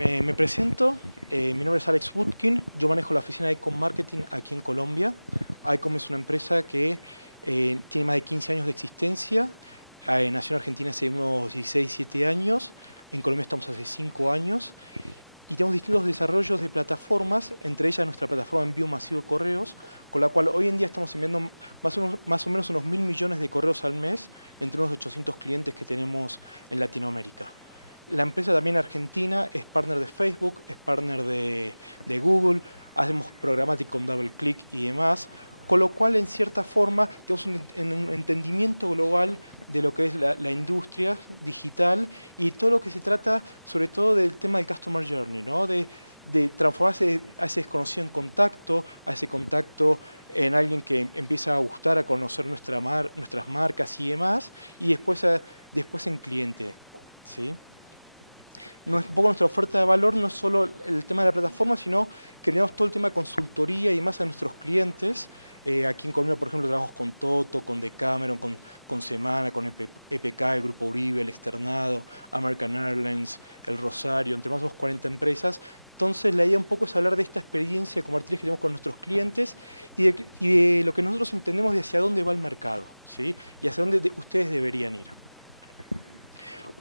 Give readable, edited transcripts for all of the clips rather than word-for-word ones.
Me presento, mi nombre es Alex Woodkin, yo manejo la oficina de ICOM Marketing aquí en Colombia. ICOM es una empresa que tiene más de 15 años de existencia, nació en Argentina hace unos 16, 17 años, en Colombia estamos hace 5 años y tenemos distintos desarrollos de plataformas, entre ellas nuestra plataforma de envío masivo de correos, con la cual hoy en día estamos enviando más o menos unos 1.000 millones de correos al mes entre unos 800 clientes que tenemos en Latinoamérica. La empresa también argentina es partner de Facebook, es partner de Google, hacemos programática con DoubleClick y demás, con lo cual en cierta forma tenemos un entendimiento global de lo que es la industria digital y todo lo que se trata sobre todo del tema del Customer Journey, ¿no? de transformarse a ese desconocido en contacto, a ese contacto en alguien que empieza a gustar, a conocer nuestras marcas y demás, y después en cliente, ¿sí? Un poco nuestra oferta de valor no es solo el tema de la plataforma, sino que tenemos todo el tema de consultoría y más a nuestros clientes. Aquí en Colombia, por ejemplo, trabajamos con Toto, con Decameron, con Semana, con EPK, el Grupo Uribe, el Externado, American Airlines, el Rosario, entre más o menos 40 empresas. Entonces, la idea un poco es hablar de esta experiencia comercial que tenemos con nuestros clientes y de lo que nosotros entendemos de hacia dónde va el mercado, ¿sí? Y hacia dónde ustedes deberían ir.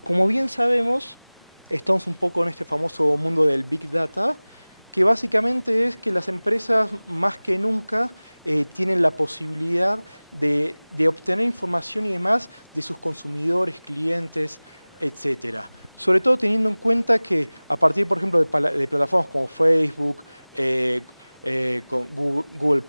Como bien sabemos, estamos un poco en este famoso mundo del Big Data, que básicamente es que las empresas más que nunca tienen la posibilidad de obtener información y demás de sus consumidores, clientes, etcétera. Sobre todo teniendo en cuenta que a partir, por ejemplo, de plataformas como Facebook, con Google+,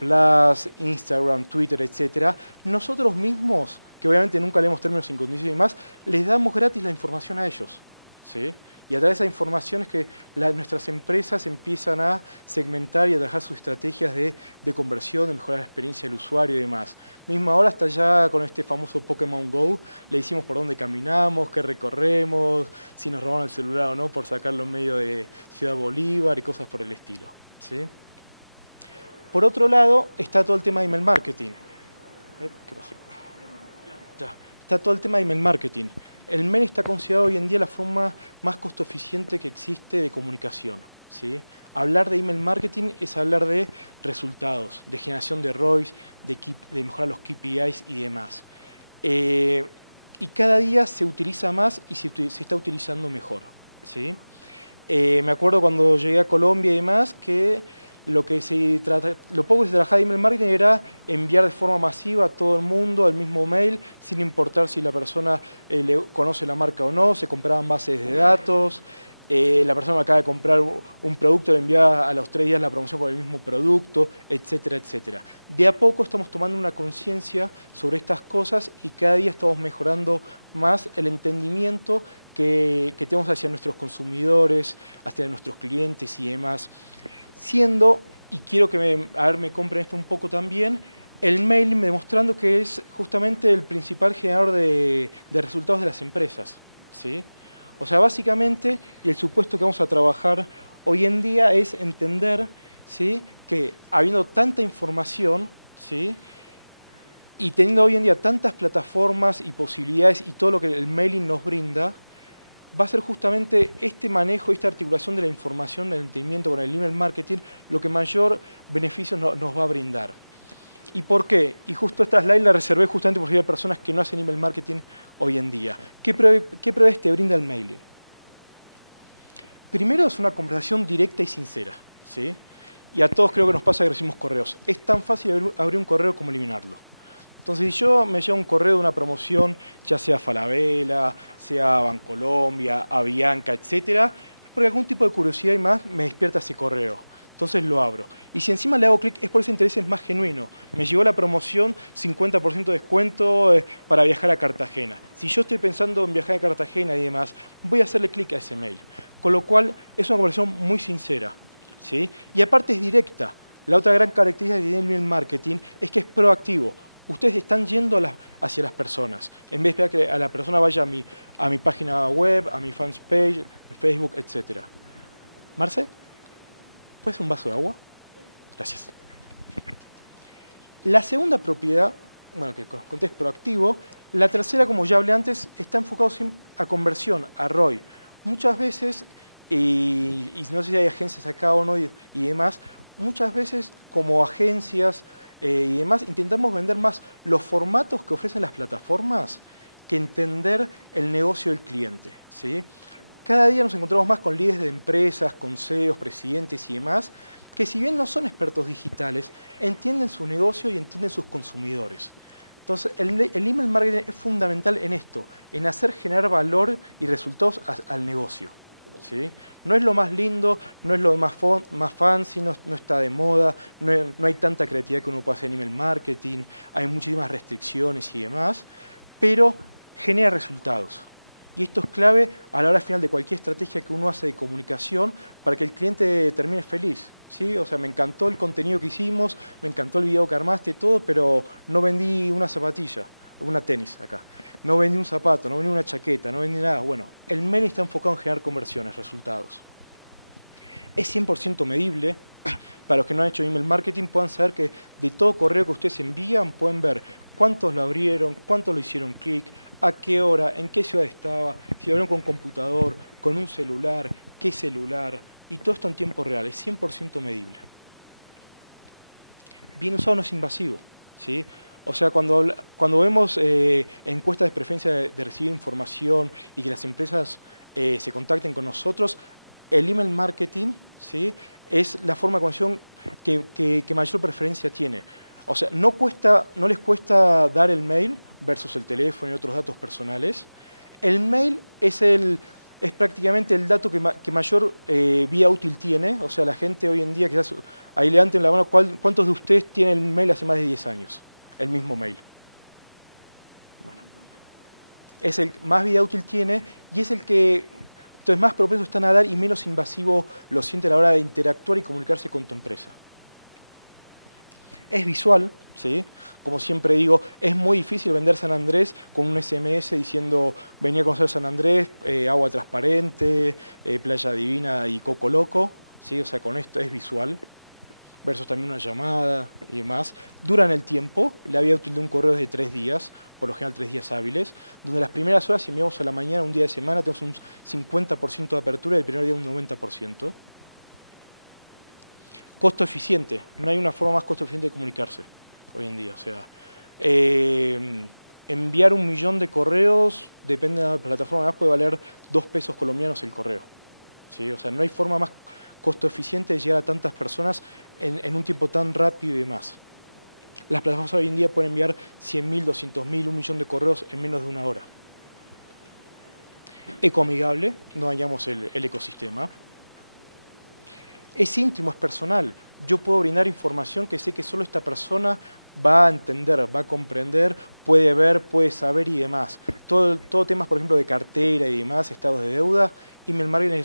Instagram, Twitter, etcétera, nosotros mismos, que obviamente nunca leemos términos y condiciones y demás, les damos gratis la información a ellos, ¿sí? Y a través de esa información es que nuestras empresas empiezan a segmentar y a trabajar sus estrategias de conversión, de mejorar la experiencia del usuario y demás. Mismo ahora hasta ya con este famoso Pokémon GO, le decimos por dónde caminamos, qué recorremos, si nos robaron el celular o no, por sacarlo en medio de Ciudad Bolívar y cosas por el estilo, ¿sí? Por otro lado, está todo el tema de email marketing. ¿Qué pasó? Ya. Está todo el tema de email marketing. El mail está considerado hoy en día la forma más costo eficiente que existe de comunicación, ¿sí? Hablar de email marketing es hablar de resultados, de generación de ROIs, de mejorar los KPIs y demás. Y cada día se utiliza más y se está utilizando mejor, ¿sí? Me acuerdo cuando llegué a Colombia y demás que lo poco que se trabajaba de email marketing era enviar de forma masiva a todo el mundo el mismo mail, sin importar si la persona conoce la marca o no, se compraban bases de datos, la persona acaba de comprar un producto, le enviaba a los 3 días la promoción con el mismo producto, etcétera, etcétera. De a poco estamos tomando una conciencia sobre estas cosas y cada día estamos mejorando más el entendimiento que tenemos hacia nuestros consumidores, hacia nuestros clientes y demás. Siendo, y quiero que me compren esto un poco también, el mail demostrando que es justamente el principal generador de resultados de las empresas, ¿sí? O sea, básicamente, y el supuesto que vamos a trabajar hoy en día es entender, ¿sí?, que habiendo tanta información, ¿sí?, y teniendo hoy en día tantas plataformas y posibilidades y todo lo que el mailing nos brinda, va a ser justamente este manejo, esta articulación de la información, del entendimiento con el email marketing, lo que mayor beneficio nos va a brindar. ¿Y por qué? Y justo esta slide la reservé justamente porque hay personas que no hacen email marketing hoy en día. ¿Qué pruebas te brinda el mailing? Primero es una conversación directa y sincera, ¿sí? Y a todos creo que nos pasa que recibimos correos. Es tan fácil abrir un correo como eliminarlo. Entonces, si yo me llega un correo de una promoción, ya sea Falabella, sea Bancolombia, Avianca, etcétera, porque algún tipo de curiosidad y más me despierta ese correo. Entonces lo abro. Y si encima le hago clic, es por ese interés más genuino. Me llegó la promoción, 50% de descuento para viajar a Cartagena. Si yo estoy pensando en viajar a Cartagena y demás, voy a hacerle clic a ese mail. Con lo cual, es una conversación muy sincera, ¿sí? Y aparte es directa. La otra gran característica que tiene el email marketing es que es proactivo. Ustedes están yendo hacia las personas, en vez de esperar que a la persona vaya a mi página web, a mi fans page, Facebook, etc. Marce, ¿puedes un vaso de agua? Gracias. La segunda propiedad, bueno, que conté es proactivo. La tercera, como ya hablé antes, está enfocado a conversión, a ROI. Muchas veces y no sé si hay agencias acá o no y demás, muchas veces como agencias y demás intentamos vender más los formatos que ofrecen las plataformas que entender el negocio del cliente, ¿sí? Cada día nos encontramos más con líderes de empresas, con CEOs, presidentes y demás, que si bien no son expertos digitales, entienden su negocio y entienden sus consumidores. Entonces, el email marketing es fundamental en esto, en hacer generar valor y resultados al negocio, ¿sí? No es lo más lindo, no es lo más fancy, no está de moda, no hay tanta creatividad que uno pueda hacer en email marketing, hay muchísimas restricciones y demás, pero genera resultados. Y esto es clave a la hora final de cualquier estrategia que uno hace de comunicación para que el cliente termine feliz, ¿sí? O sea, me encantó el contenido que hicimos, me encantó el video que armaste, todo, pero no vendí una zapatilla, una tenis acá. No vendí un zapato, no vendí una chaqueta, no vendí nada. Bueno, el mail está enfocado en generar conversiones, resultados. Es 100% medible. Para los que no han hecho email marketing puedan saber que de todo correo que ustedes envían pueden ver cuántos lo abrieron, cuántos lo hicieron clic, a qué hora, en qué ciudad estaba, si lo abrieron con computador, con un celular, qué celular, y todo esto en tiempo real, es 100% medible. Bien usado no es invasivo, ¿sí? O sea, cuando vemos encuestas de preferencia de recibir información y que las empresas se contacten con nosotros, el email marketing, ¿sí?, es la forma de comunicación que mayor preferencia tiene. O sea, no les cuesta dar el mail versus el teléfono y otros datos personales. El mail es prácticamente el dato que mayor vía útil tiene. O sea, la gente hoy en día, quizás ahí levanten la mano, ¿cuántos de ustedes tienen el mail hace más de 10 años? El mismo mail. Bueno, es el más vida útil tiene y es el que entonces más propenso están a dar y menos invasivo lo siente a la hora de interactuar y comunicarse con tu empresa. Es visual, ¿sí? Como siempre digo, es muy difícil vender San Andrés con un SMS diciendo venía a conocer San Andrés, agua transparente, playa divina y coco loco, ¿sí? O sea, con esto es visual, versus también una llamada y demás. Duran el tiempo, la vida útil de un correo es de 3 días, por lo general 3 días hábiles, donde las primeras horas, si enviamos a la mañana, un día de semana, tenemos un 50% de apertura y el primer día un 90%. Costo eficiente, no hay una forma más costo eficiente de comunicarse hoy en día. O sea, enviar 1 millón de correos, depende de la plataforma, más puede valer 2 pesos colombianos el correo, ¿sí? O sea, no hay forma más costo eficiente de llegar a tantas personas en un tiempo tan rápido y demás. Las plataformas hoy en día pueden enviar 100.000, 200.000, 1 millón de correos en menos de 1 hora. Ecoamigable, no dañamos el ecosistema. Es íntimo, es personal. Yo puedo brindar información que sé que solo esta persona va a entender, va a comprender, puede ver, puede saber y demás. Todo temas, por ejemplo, de cartera y demás, estados de deuda, email marketing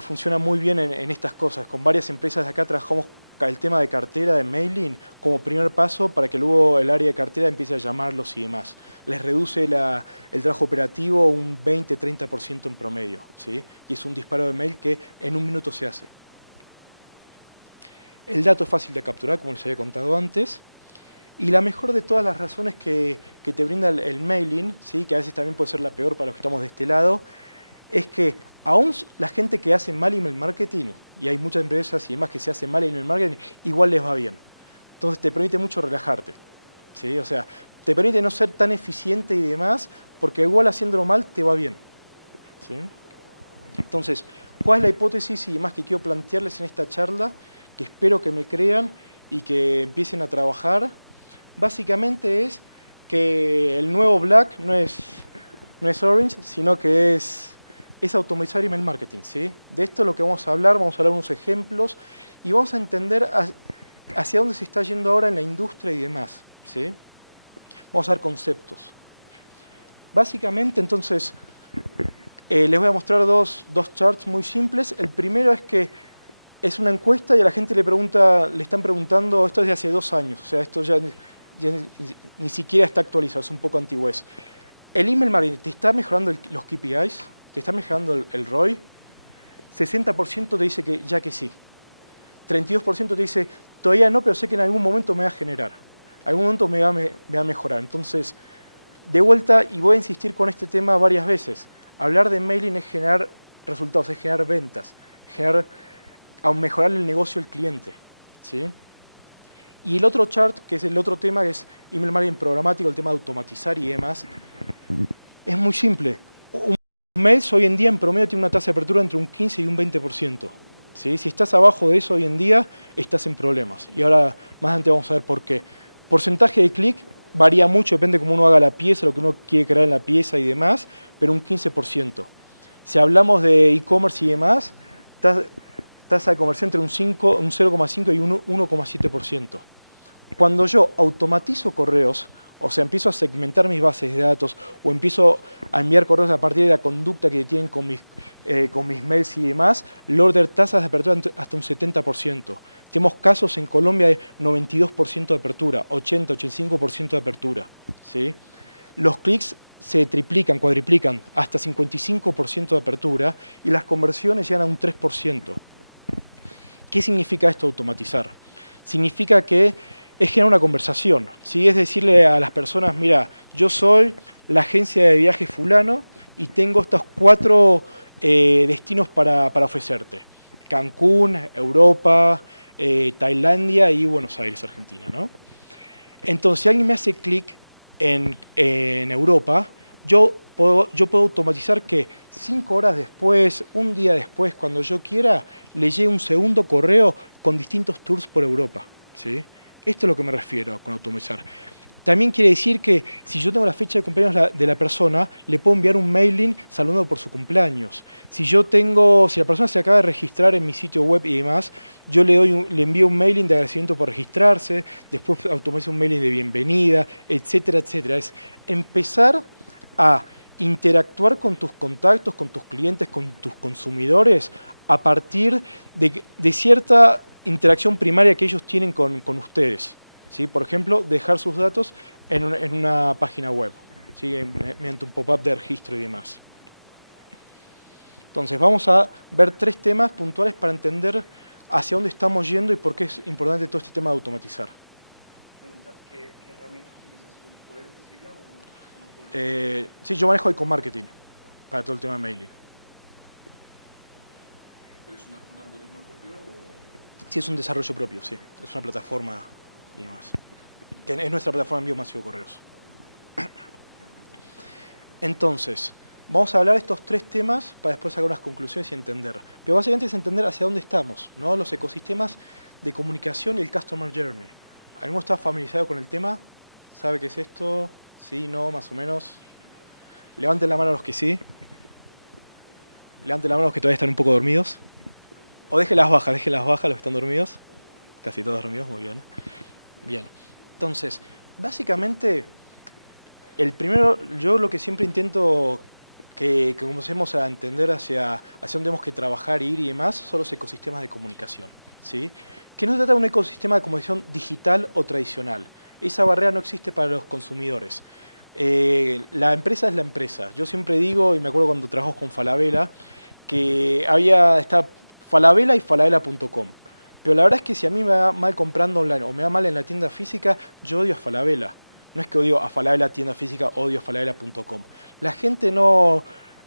funciona muy bien en estas cosas. Con varias empresas de acá trabajamos el tema de cartera, de mailing, como primer paso para que luego el área de cartera empiece a llamarlos y demás. Les reduce el trabajo operativo un 20-30% en promedio, ¿sí? Y es un disparo de mail que en 1 minuto se hace. El dato es fácil de capturar, como les había contado antes. Y la mejor de todas las razones que te brinda el mailing, ¿sí?, que a veces también puede ser la peor para los que estamos de este lado, es que aún la gente que hace mal email marketing, y hay muchas empresas y demás que se hacen mal email marketing, igual les va bien. Entonces te permite mucho relajarte, ¿sí? O sea, te permite no ser tan eficiente y demás, porque igual haciéndolo mal te va bien, ¿sí? Entonces, ¿cuál es la hipótesis y demás que quiero plantearles en esta charla? Que espero que me crean y que empiecen a trabajar. Básicamente es que el nuevo Black no es Orange, sino que es automatizar email marketing, ¿sí? De esto es lo que vamos a hablar unos ejemplos y vamos a entender hacia dónde se está yendo ahora en la industria y demás, ¿sí? Vamos a ver conceptos. Básicamente, entonces, les voy a mostrar dos charts muy simples. El primero es que es una encuesta y a la gente le están preguntando, esto es de hace 2 años, o sea, esto ya ni siquiera está actualizado, es un poco antiguez. ¿El email marketing te está mejorando los KPIs? ¿Te está mejorando el ROI? 60% te dice que ya que sí. 32% te dice, todavía no, pero sé que en algún momento me va a generar. Algún momento me va a mejorar. Entonces, De vuelta, y voy a insistir con este tema varias veces, hablar de mailing es generar resultados, es generar ventas, a mejorar el negocio del cliente, ¿sí? Y el otro chart, que es el otro tema, que es email marketing programático, el tema de automatizar y demás, es muy simple. Un mail hoy en día en promedio tiene una tasa de apertura entre un 15 y un 20%. ¿Sí? Si estás abajo de eso hoy en día, estás en problemas. Y ahora más adelante vamos a ver por qué. Porcentaje de clic varía mucho, depende de cómo uno haga la pieza, lo que uno quiere crear en la pieza y demás, pero un 15%. Si hablamos de e-commerce y demás, tasa de conversión entre un 0,5 y un 1,7%. Cuando yo automatizo correos, o sea, empiezo a segmentar mis bases de datos o empiezo a enviar correos a partir de la conducta que tienen con mis mails y demás, logro tasas de apertura hasta un 70%. Tenemos casos en Colombia de 92% de apertura, 80, 85% de apertura, ¿sí? Los clics se triplican, cuadriplican, hasta 55% de apertura y las conversiones llegan a un 3%. ¿Qué significa esto automatizar? Significa que es generar una conversación, ¿sí? Es decirle a las personas, mira, yo soy la agencia de viaje fulano y tengo estos 4 destinos para ofrecerte. Cancún, Europa, Tailandia y Buenos Aires, Argentina, ¿no? Entonces, si alguien me hace clic en Europa, yo puedo automatizar que 5 horas después, un día después, cuando yo quiera, le llegue un segundo correo con distintos tours por Europa, ¿sí? Esto es a lo que me refiero con automatizar. También quiere decir que si yo tengo la fecha de cumpleaños de la persona, le puedo enviar un mailing saludando por su cumpleaños. Si la persona se acaba de registrar en mi sitio web y demás, yo le envío un mailing de agradecimiento por registrarse, después automatizo un mailing de bienvenida, etcétera, etcétera. Es empezar a interactuar con tus contactos, con tus clientes, con tus consumidores, a partir de cierta interacción primaria que ellos tienen con ustedes. ¿Sí? Por ejemplo, dejar sus datos en una página web, ¿sí? Mediante un pop-up de registro y demás. Entonces, vamos a ver 3 temas puntuales para entender hacia dónde estamos yendo y por qué es importante todo este tema de automatizar. ¿Qué herramientas puedes decirlo? Sí, yo manejo Icon Marketing para todo el tema de mailing. ¿Es un algoritmo propio o...? Sí, es un desarrollo propio, sí. Es una plataforma y demás. Que es nuestra plataforma de envío masivo de correos. Entonces, vamos a hablar de estos 3 temas para después sacar unas conclusiones y entender. Pero básicamente es entender hacia dónde estamos, ¿no? Los ecosistemas de comunicación y el Customer Journey. ¿Alguno está familiarizado con el tema? ¿Sabe qué es esto? ¿Sí? ¿No? ¿Más o menos? Levanten la mano los que sí. Levanten la mano los que todavía están un poco dormidos. O déjenlas bajas los que están dormidos. Casi todos dormidos, muy bien. Bien. Entonces, básicamente, yo lo que siempre intento que comencemos a entender hacia dónde tenemos que trabajar, ir y demás, son los ecosistemas de comunicación, ¿sí? Que no se trata de un ecosistema de comunicación digital o tradicional. Esa barrera no existe para los consumidores. La empresa es la empresa. Yo siempre digo, y me acuerdo cuando trabajo con Falabella, que está Falabella y falabella.com. Pero la verdad es que si a mí me va mal comprando online o me va mal en la tienda física, yo odio a Falabella. No es que odio a Falabella tienda física, odio a falabella.com. La gente no,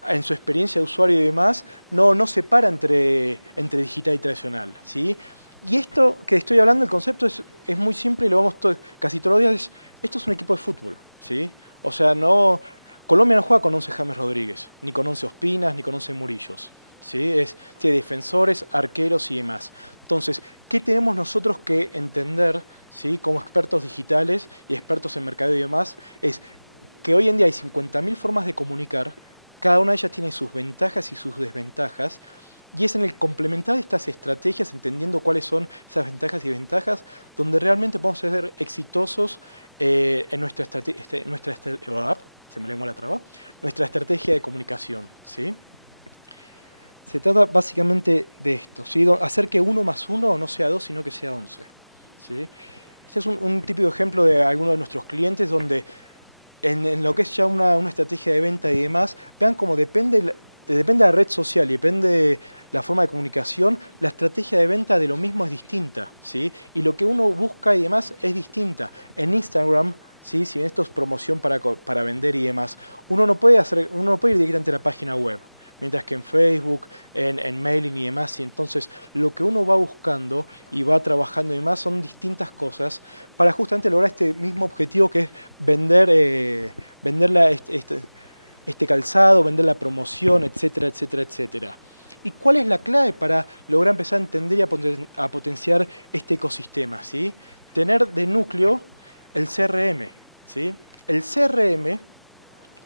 en su experiencia de usuario y demás, no separa entre digital y tradicional, ¿sí? Y esto que estoy hablando, el concepto es muy simple y lo vemos casi todos los días. Esto es un equipo de fútbol, ¿sí? O sea, Colombia no juega con 11 James Rodríguez, ni con 11 Ospinas, ni con 11 Murillos, ¿sí? Tiene defensores, arqueros y demás. Entonces, ¿qué tenemos nosotros que entender, ¿sí? Como expertos digitales y expertos en mercadeo y demás? Es que hoy en día hay 50.000 formas de comunicar, cada una de ellas tiene sus ventajas y sus desventajas, y es en el complementar estas estrategias, entendiendo cuáles son esas ventajas y desventajas, donde realmente podemos ser exitosos en nuestra estrategia de comunicación, ¿sí? Se trata básicamente de esto, ¿sí? Hacer que 1 más 1 no sea 2, sino que sea 11. ¿Sí? Este es un típico ejemplo de algunos de nuestros clientes donde en lo que es ya una estrategia de venta y demás, vean cómo depende de la red social y depende de la forma de comunicación, la estrategia de venta de lo mismo es distinta, ¿sí? Y lo que uno busca y demás es distinta. En Instagram, ¿sí? Si bien esto es promoción para vender y demás, uno no puede ir directamente a la página web, mientras que en Facebook, en mailing y demás, y entonces lo que uno va buscando y va trabajando y demás son distintas cosas para justamente lograr este mismo objetivo que es vender, este calzado, vender la promoción, etcétera, etcétera, etcétera. ¿Y cuál es la clave para lograr empezar a entender y a potenciar este ecosistema? ¿Sí? Tener de núcleo el CRM. ¿Sí? El CRM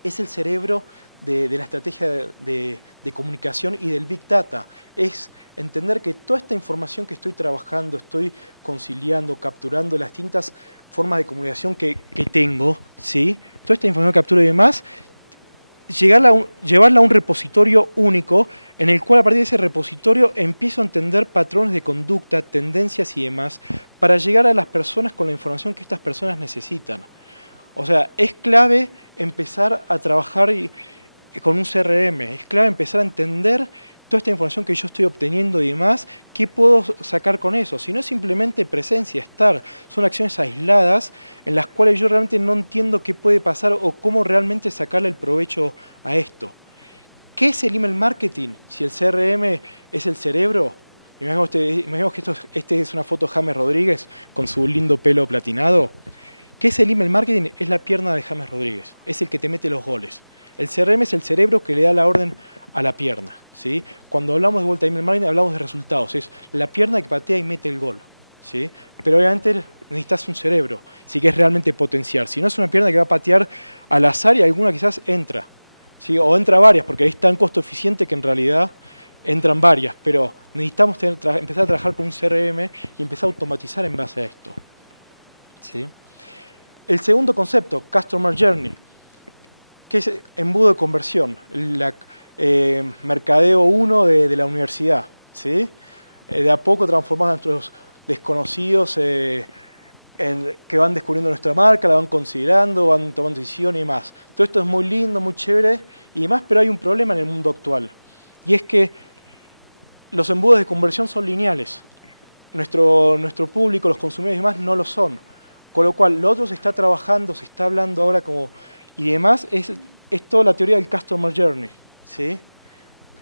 es el cerebro de la estrategia de comunicación y del Big Data. Es entender que toda esta información que estoy trabajando, estoy conciliando, capturando las distintas formas de comunicación que tengo, ¿sí? Toda esta información que capturo y demás, llevarla a un repositorio único en el cual a partir de ese repositorio empiezo a entender patrones de conducta, tendencias y demás para llegar a las personas con la información que estas personas necesitan. O sea, es clave empezar a trabajar con un CRM, es clave empezar a entender toda esta información que yo estoy obteniendo y demás, ¿qué puedo sacar con eso? Si no es simplemente presencia, estar, son acciones aisladas en las cuales yo realmente no entiendo qué puede pasar o cómo realmente sacarle el provecho a esto. ¿Qué es el email marketing? Si el CRM es el cerebro, imaginemos que este es una foto de James Rodríguez con su lindo pelo platinado. ¿Qué es el email marketing? Es la pierna de James Rodríguez, es el que te mete los goles. El CRM es el cerebro que le da la orden a la pierna, ¿sí? Cuando hablamos de vuelta de email marketing hablamos de resultados, es la pierna que patea y mete el gol, ¿sí? Pero obviamente necesitas un cerebro, si quieres realmente potenciar. Si no es una pierna que va a patear al azar y alguna quizás entra, ¿sí? O entra varias, porque es tan costo eficiente que en realidad entran varias, pero necesitamos empezar a trabajar con un CRM y empezar a automatizar en base a esto, ¿sí? El segundo concepto, Customer Journey, que es embudo de conversión, mercadeo 1 de la universidad, ¿sí? De a poco transformamos a nuestros desconocidos que van descubriendo nuestra marca, la van considerando, van tomando decisión y demás. Todo esto es muy lindo, muy chévere y demás, pero hay un problema en el mundo actual, y es que los embudos de conversión son lineales. Nuestro público, los consumidores y demás, no lo son. Con lo cual, lo otro se está trabajando, se está hablando ahora y demás, es toda la teoría del Customer Journey, ¿sí?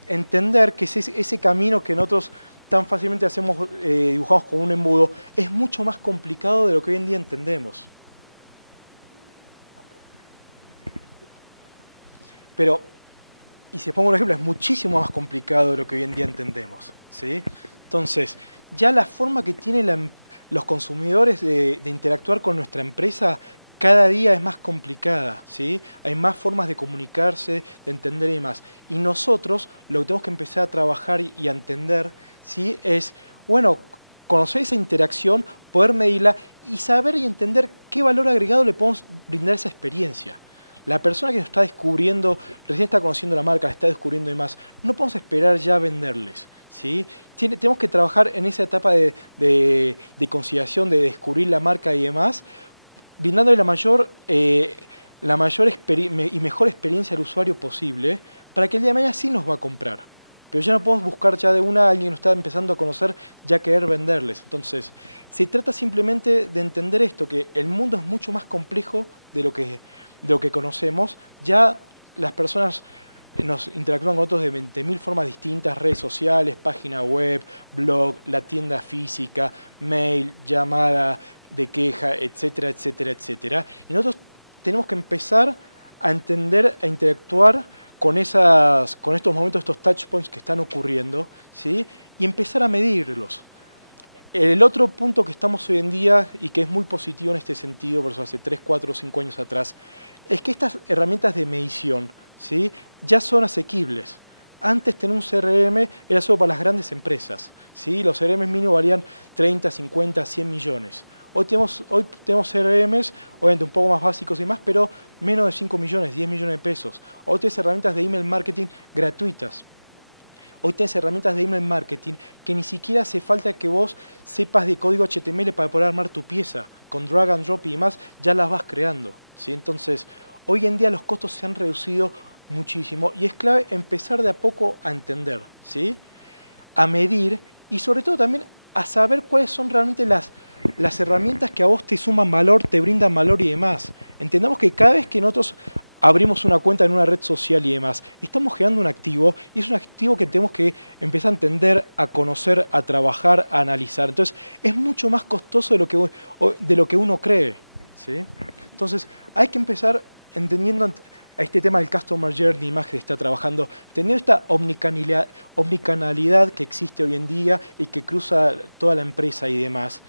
Entender que ese camino que nosotros tan fácilmente dibujamos como un embudo, es mucho más complicado de lo que hoy en día entendemos. Pero, y si pongo un ejemplo, es muchísimo más complicado de lo que hoy en día entendemos, ¿sí? Entonces, ya la forma que tienen los consumidores de interactuar con nuestra empresa cada día es más complicada, ¿sí? Hay más formas de comunicarse, de entender y demás. Y nosotros lo que tenemos que empezar a trabajar y a entender, ¿sí? Es, bueno, conocer esa interacción, poder medirla y saber y entender qué valor agregado le podemos brindar a esa experiencia. La persona que nos está descubriendo, recién está conociendo la marca, la está descubriendo y demás, no podemos esperar ya venderles, ¿sí? Tenemos que trabajar en esa etapa de conciliación, de descubrir la marca y demás, brindándole la mayor y mejor experiencia al usuario posible, para que el día de mañana sí nos va a comprar. Pero ya no podemos buscar ya de alguien que nos está empezando a conocer, ya querer venderles. Entonces, se trata simplemente de entender esto, que el mundo es mucho más complejo de lo que conocemos. Ya las personas nos interactúan con otros de 20.000 formas distintas, redes sociales, página web, blog, la tienda física, mail, llamada de queja, etcétera, etcétera, etcétera. Y nosotros tenemos que empezar a entender, a interactuar con estos momentos, estos touch points que están ocurriendo, ¿sí? Y empezar a medirlos. El otro punto que estamos hoy en día, y que es muy positivo en este sentido, por eso hace 3, 4, 5 años atrás, es que estas herramientas de medición, ¿sí? Ya son asequibles. Antes tener un CRM era solo para las grandes empresas, ¿sí? Los CRM mínimos valían 30, 50, 100 millones. Hoy tenemos CRMs, obviamente un poco más básicos y más, pero menos de 5 millones, 10 millones de pesos. Hoy tienes herramientas de email marketing gratuitas. Hoy tienes herramientas de email marketing que ni siquiera hace falta que vos sepas de código HTML para poder armar tu pieza. Con drag and drop y demás ya las vas creando, ¿sí? Entonces, hoy en día los costos se han reducido muchísimo y es clave empezar de a poco a entender, ¿sí? A medir y sobre todo también a saber cuáles son realmente las herramientas que a vos te suman valor, te brindan valor y demás. Entendamos que cada vez que nosotros abrimos una cuenta en una red social y demás, estamos generando un activo y es un activo que tenemos que empezar a entender, a conocer, a trabajar, a analizar. Entonces, es mucho más costoso de lo que uno cree, ¿sí? Entonces, hay que empezar entendiendo a este tema del Customer Journey más que está trabajando, teniendo esta omnicanalidad que existe hoy en día y que cruza toda la empresa y demás,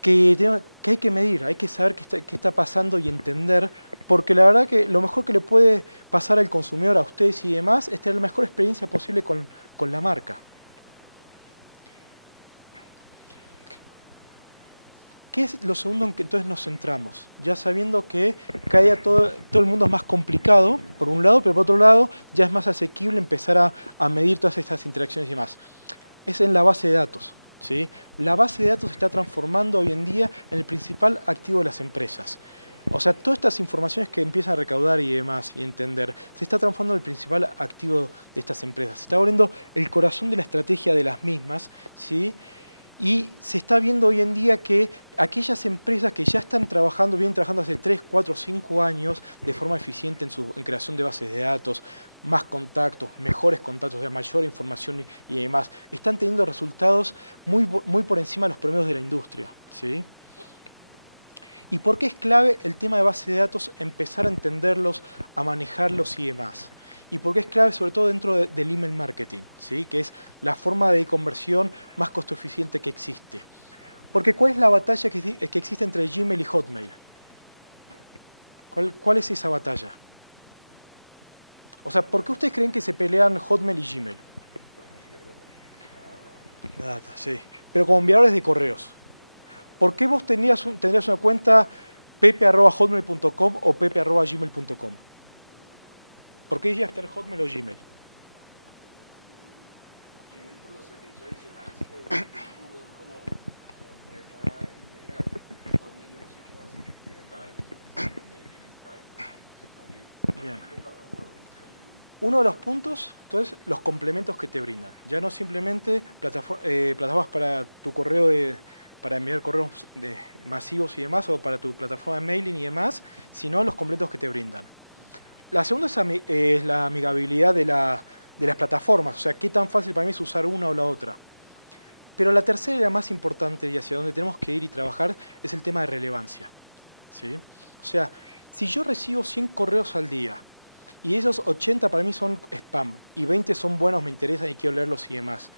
que hay que medir, hay que saber qué está pasando y entender, porque la verdad que lo mejor que le puede pasar al consumidor, a ustedes y demás, es tener la mejor experiencia posible con la marca. ¿Qué es lo segundo en que entonces nos centramos? Ya sabiendo que cada día todo el mundo es más complicado, por un lado, pero por otro lado ya es más asequible empezar a medir todas estas interacciones y demás. Es en la base de datos, ¿sí? La base de datos se está transformando hoy en día en el principal activo de las empresas. O sea, todas estas informaciones que empiezan a recaudar y demás y entender, se está transformando en el principal activo de estas empresas. Se está volviendo el corazón de la estrategia de las mismas, ¿sí? Y se está viendo hoy en día que aquellas empresas que ya están trabajando, vienen trabajando hace 3, 4, 5 años de forma eficiente en creación de bases de datos, más contactos, mejores contactos, de mayor información y demás, están teniendo resultados muy por encima de los promedios de la industria, ¿sí? ¿Y por qué es clave el tema de base de datos, empezar a entenderlos, a manejarlos y demás? Y por qué es clave sobre todo dentro del email marketing, ¿sí? Que es la forma de conversión más costo eficiente que existe. Porque ¿cuál es la batalla que existe entre Gmail y Hotmail? ¿Cuál es esa batalla? O sea, ¿por qué ustedes creen que se pelean Hotmail y Gmail? La data, sí. Pero como enviadores de correos. ¿Por qué vos tendrías una cuenta pepe@hotmail.com o pepe@gmail.com? ¿Por qué dirías tener Hotmail o Gmail? Bien. Uno de los puntos, entonces, los complementos que te brindan. Ya no simplemente plataformas para tu correo, para enviar correos masivos y demás, o para tu plataforma de mailing y demás, sino los complementos que te brindan. La segunda es la amigabilidad de las plataformas, o sea, qué tan fácil para mí es usar una o la otra. Pero la tercera y la más importante y hacia donde tenemos que ir y trabajar es el tema de relevancia, ¿sí? O sea, si yo recibo 100 correos al día y esos 80 para mí son spam y 20 son buenos, me interesan y quiero leerlos y demás,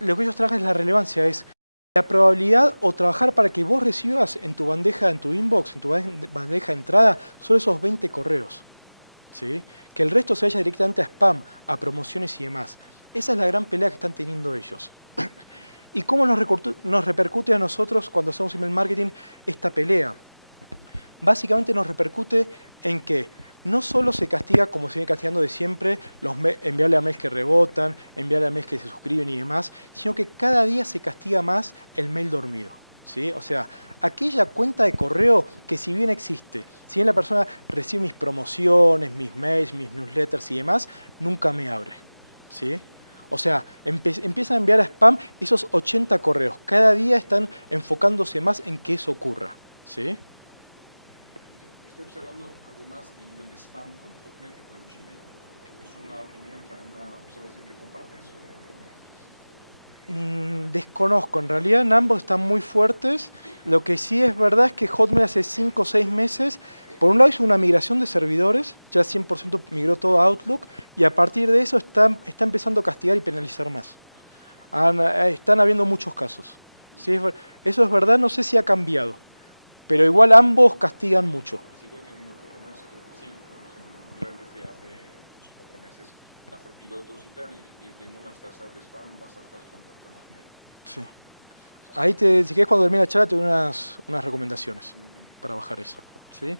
lo que ellos trabajan es la relevancia, es la probabilidad o trabajar para que vos recibas en tu bandeja, en tu inbox, en tu bandeja de entrada, solo esos 20 correos, ¿sí? Que el resto se vaya directamente a spam, a promociones y demás. Esa es la gran pelea que están teniendo ellos. ¿Y cómo nos repercute a nosotros cuando hacemos email marketing esta pelea? Básicamente nos repercute en que no solo se castiga, como se viene castigando de siempre, enviarle a mails que rebotan, enviarle a mails que se suscriben y demás, sino que cada día se castiga más el mail dormido, ¿sí? O sea, aquella cuenta de correo que si bien existe, si bien la persona recibe mis promociones, mis mails, mis newsletters y demás, nunca me abre, ¿sí? O sea, empiezan a enviar a spam esos 80 correos. Cada día están enfocándose más en que eso ocurra, ¿sí? Estoy observando además del nivel de spam con Hotmail y con Gmail. ¿Es una opinión, una observación que compartes? Desconozco, en realidad en ambos están muy fuertes. Lo que sí es verdad es que Hotmail hace 5 o 6 meses, por un lado hizo una migración de servidores, ya 100% migró todo a Outlook, y a partir de eso está empezando a castigar y penalizar más. Están habiendo muchos casos. ¿Sí? Eso es verdad, no sé si ha cambiado, pero igual ambos castigan mucho. Sigo teniendo problemas, sí, yo empecé hace 4 meses a hacer pilotos y tal, y tengo unas tasas de spam bastante con Hotmail. Sí. Ahí, si querés, cuando termine la charla, te doy unas recomendaciones para bajar eso, ¿sí?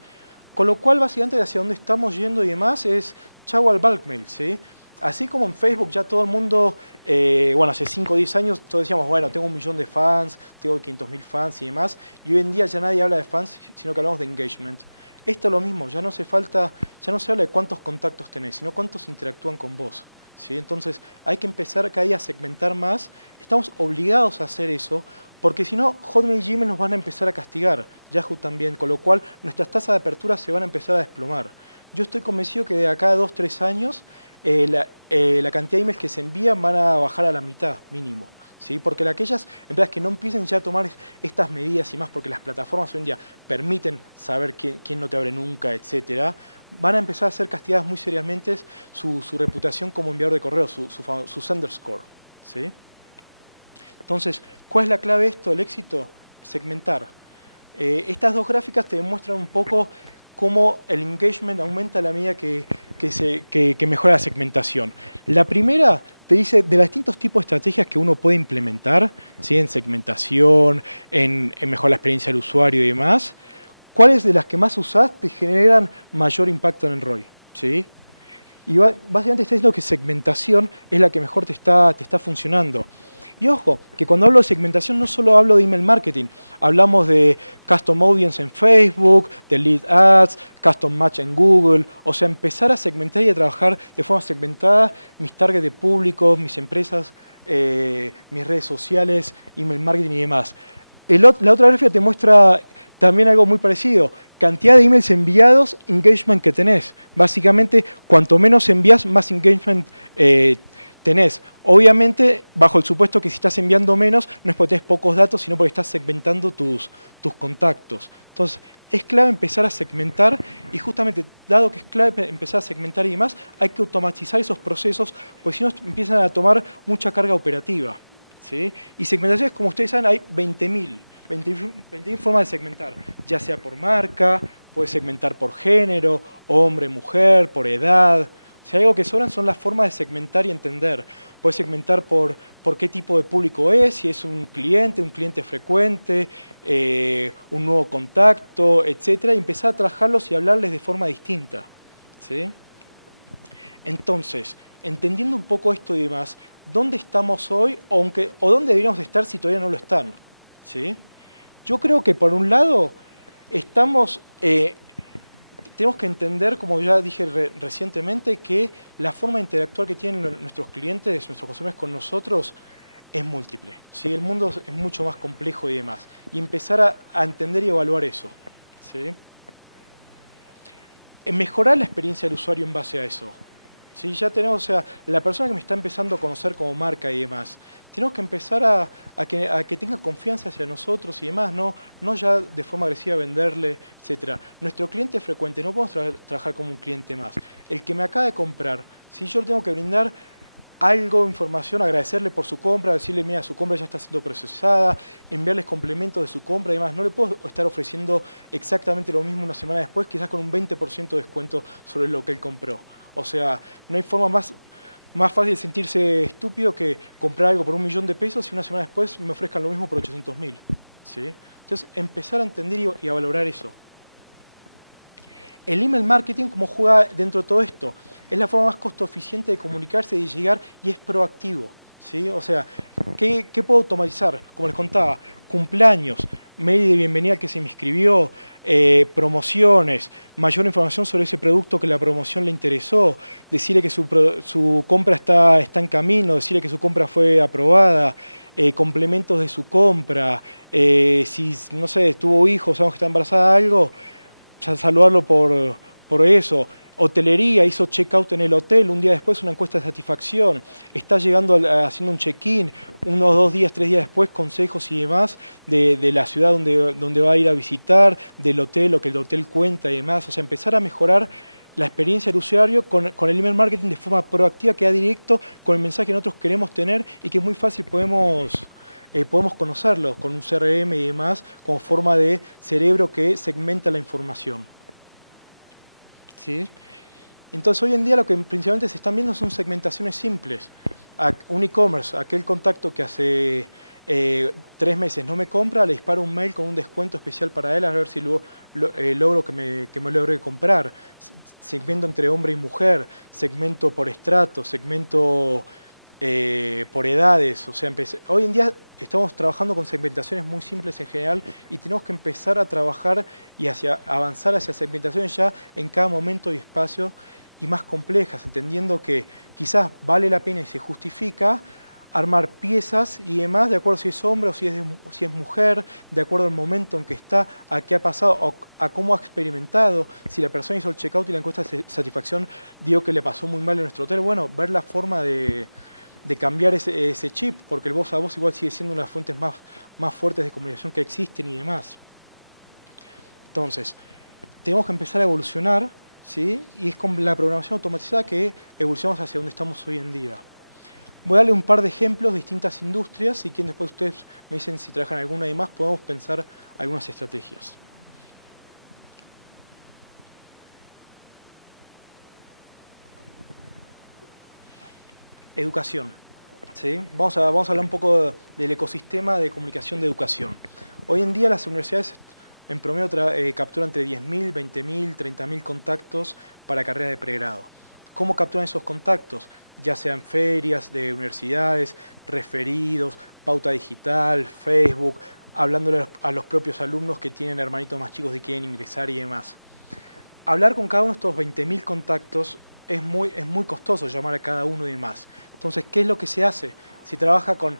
Con lo cual, básicamente, hacia dónde estamos yendo y demás es chau al bulk mail, ¿sí? Así como en Facebook ya todo el mundo, bueno, hace 5 o 10 años todos decíamos, bueno, tengo 1 millón de fans, tengo 500.000 fans y demás, y hoy en día ya nadie habla de fans, sino que hablamos de engagement. Esto es lo mismo, ya no se habla de cuántos contactos tenés, sino cuántos interactúan con vos. ¿sí? Entonces hay que empezar cada día a segmentar más. Estamos obligados a hacer eso, porque si no, Hotmail y Gmail nos van a empezar a castigar, Yahoo también, con lo cual nuestras tasas de apertura se van a empezar a desplomar. Yo estoy convencido que de acá a 2-3 años la cantidad de emails que se envían van a bajar a la mitad, mínimo. ¿Sí? Porque aquellas empresas que no empiecen ya a tomar estas medidas y más, porque las plataformas hoy en día permiten saber quién no te abre nunca, etcétera, van a empezar a ser castigadas muy seriamente su reputación como enviador de correo, su sender score. ¿Sí? Entonces, ¿cuál es la clave de esto, el éxito? Segmentar. Estas dos gráficas te demuestran un poco cómo el engagement aumenta a la medida que mejora la segmentación. La primera te dice de los distintos tipos de estrategias que uno puede implementar, ¿sí? En segmentación, en mejorar la experiencia del usuario y demás, cuáles de las que más usás te generan mayor impacto en el ROI. ¿Sí? Y básicamente está diciendo que segmentación es la que mejor te está funcionando. Y ojo, que cuando hablo de segmentación no solo hablo de email marketing, hablamos de custom audience en Facebook, de lead ads, custom match en Google, o sea, empezar a segmentar y a trabajar de forma segmentada mis targets de público, mis empresas, mis redes sociales, email marketing y demás. La otra gráfica te muestra también algo muy parecido, cantidad de emails enviados, engagement que tenés. Básicamente, cuanto menos envías, más engagement tenés. Obviamente, bajo el supuesto que si estás enviando menos, no es porque tenés pocos datos, sino porque estás segmentando tus contactos. Entonces, es clave empezar a segmentar y justamente, dado que es clave empezar a segmentar y demás, hay que automatizar esos procesos, porque si no empiezan a tomar mucha carga operativa. ¿Sí? Y segmentaciones, como ustedes saben, hay 20.000 formas de segmentar, ya sea por marca, puedes segmentar por género, hombre, mujer, por edad. Si hay algo que sobran son las formas de segmentar y entender. Puedes segmentar por qué tipo de público es, si es un cliente frecuente, un nuevo contacto, etcétera, y empezar a trabajarlos y hablarles de forma distinta. ¿Sí? Entonces, entendiendo un poco esto y demás, ¿dónde estamos hoy o dónde deberíamos estar si todavía no lo están? ¿Sí? Yo creo que por un lado tenemos que entender, como ya dije recientemente, que la forma de interactuar que tienen nuestros clientes, nuestros consumidores con nosotros, es múltiple. ¿Sí? El mundo es mucho más complejo y demás. Y empezar a entender y evaluar eso. ¿Sí? Mejorar la experiencia del usuario en base a eso. ¿Sí? Ya tenemos, o sea, la persona que me está empezando a conocer como marca y demás, tenemos que empezar a que tenga confianza hacia nosotros y demás, no ya de forma agresiva venderle, etcétera. Nuestro cliente frecuente, no podemos trabajar como un cliente más. El que me acaba de comprar, si yo le tengo que brindar algo, información, agradecerle por su compra, decirle, mira, su compra ya está siendo procesada, enviarles complementos de su compra y demás. No le puedo estar ofreciendo exactamente lo mismo una semana después, quizás con un 20% de descuento sobre lo que él compró. O sea, no hay forma más fácil de sentirse estúpido que comprar algo por $1.000.000 y una semana después me ofrezcan lo mismo por 800.000. ¿Sí? Entonces, empezar a entender y a valorar eso. El email marketing, como juega dentro de todo esto, es la forma más costo eficiente de comunicarse y de llegar y es proactivo. ¿Sí? O sea, ¿qué puedo automatizar? Como les contaba, cumpleaños, mail de bienvenida al que se me inscribió, promociones, mayor información sobre ese producto que la promoción le interesó, decirle que su compra está en camino, decirle que su compra fue aprobada, complementos de su compra, si, no sé, tuvo hijos, sabemos que está embarazada algo, saludarlo por eso. Hotelería, hizo check-out en el hotel, un día después una encuesta de satisfacción, está llegando haciendo un check-in, 1, 2 días, 3 días después, consejos y demás de la ciudad donde va a ir a visitar, del hotel, lo que el hotel cuenta y demás. O sea, empezar a mejorar la experiencia del usuario con el email marketing de forma proactiva, que da directo con el mensaje que nosotros queremos tener y que es muy fácil, podemos conocerlo con un CRM y demás, como forma de cerebro que segmenta la información. ¿Sí? Entonces, hoy en día lo que principalmente se están viendo son segmentaciones simples. Un e-commerce, aquel contacto que hace 3 meses no me compra, le disparo un mail con un descuento especial para él a ver si logro que me logre comprar. Segmento entre hombre y mujer, segmento por estrato, segmento por edades. O sea, hoy en día estamos trabajando con segmentaciones muy simples en general y tenemos que empezar a trabajar y avanzar hacia segmentaciones ya en cada momento y espacio y más complejas, entendiendo que quizás vale la pena y se justifica armar piezas y demás, de acuerdo si es hombre o si es mujer, de acuerdo al momento en que está, a qué ha pasado, o a cómo ha experimentado, si la persona hizo el checkout y la encuesta de satisfacción dio que le pasó muy mal en nuestro hotel, bueno, ver la forma de cambiar ese chip, porque el voz a voz igual sigue siendo una de las fuentes más fuertes de comunicación que existen y demás. Entonces, tenemos que empezar a evolucionar, ¿sí? Y es con la programación automatizada que evolucionamos hacia donde estamos hoy en día. Voy a darle un par de ejemplos de distintas industrias y quien después ustedes me dicen si trabajan alguna y más, podemos pensar algunas estrategias. Educación. ¿Sí? Vamos a hablar un poco del ecosistema de comunicación de educación. Hoy en día las universidades en promedio capturan entre 10.000, 20.000, 30.000 contactos para carreras de pregrado. ¿Cómo capturan esos contactos? Ya sean ferias de universidades, referidos, pauta digital, Facebook, hablándole a los propios alumnos que tienen hermanitos más chicos y quieren ingresar y demás. Hablar con cada uno de estos 20.000 contactos es muy costoso, llamar a cada uno y demás. Entonces, ¿qué es lo que se hace? Se trabaja con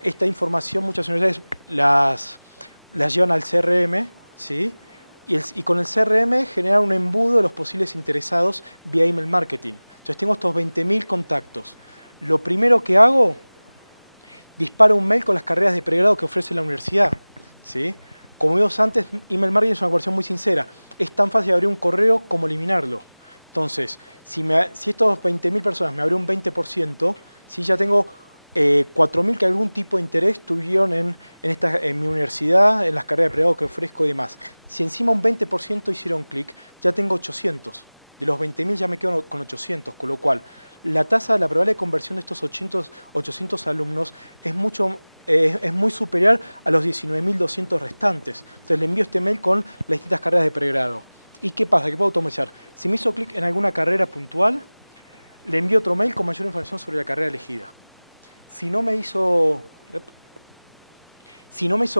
esta información, muchas universidades las llevan al CRM, ¿sí? Y con el CRM generan un embudo de los posibles interesados vía email marketing. Entonces tengo estos 20.000 contactos. Lo primero que hago, disparo un mail con las carreras de pregrado que ofrece la universidad, ¿sí? Como vimos antes, email marketing es una cuestión muy sincera. Es tan fácil abrir un correo como eliminarlo. Entonces, si estos 20.000 personas me abrieron un 20%, si ya tengo 4.000 que algún tipo de interés tuvieron en mi universidad, en las carreras de pregrado que ofrezco y demás. Si encima un 20% hicieron clic, ya tengo 800. De los 20.000 ya me quedo con 800, con lo cual la probabilidad de conversión de estos 800 alumnos es muy superior a los 19.200 restantes. Entonces le envío este mail con las distintas carreras de pregrado. ¿Y qué pasa? ¿Qué puedo automatizar? Si me hizo clic en alguna carrera puntual, le envío otro mail con mayor información sobre la carrera elegida. Si no me hizo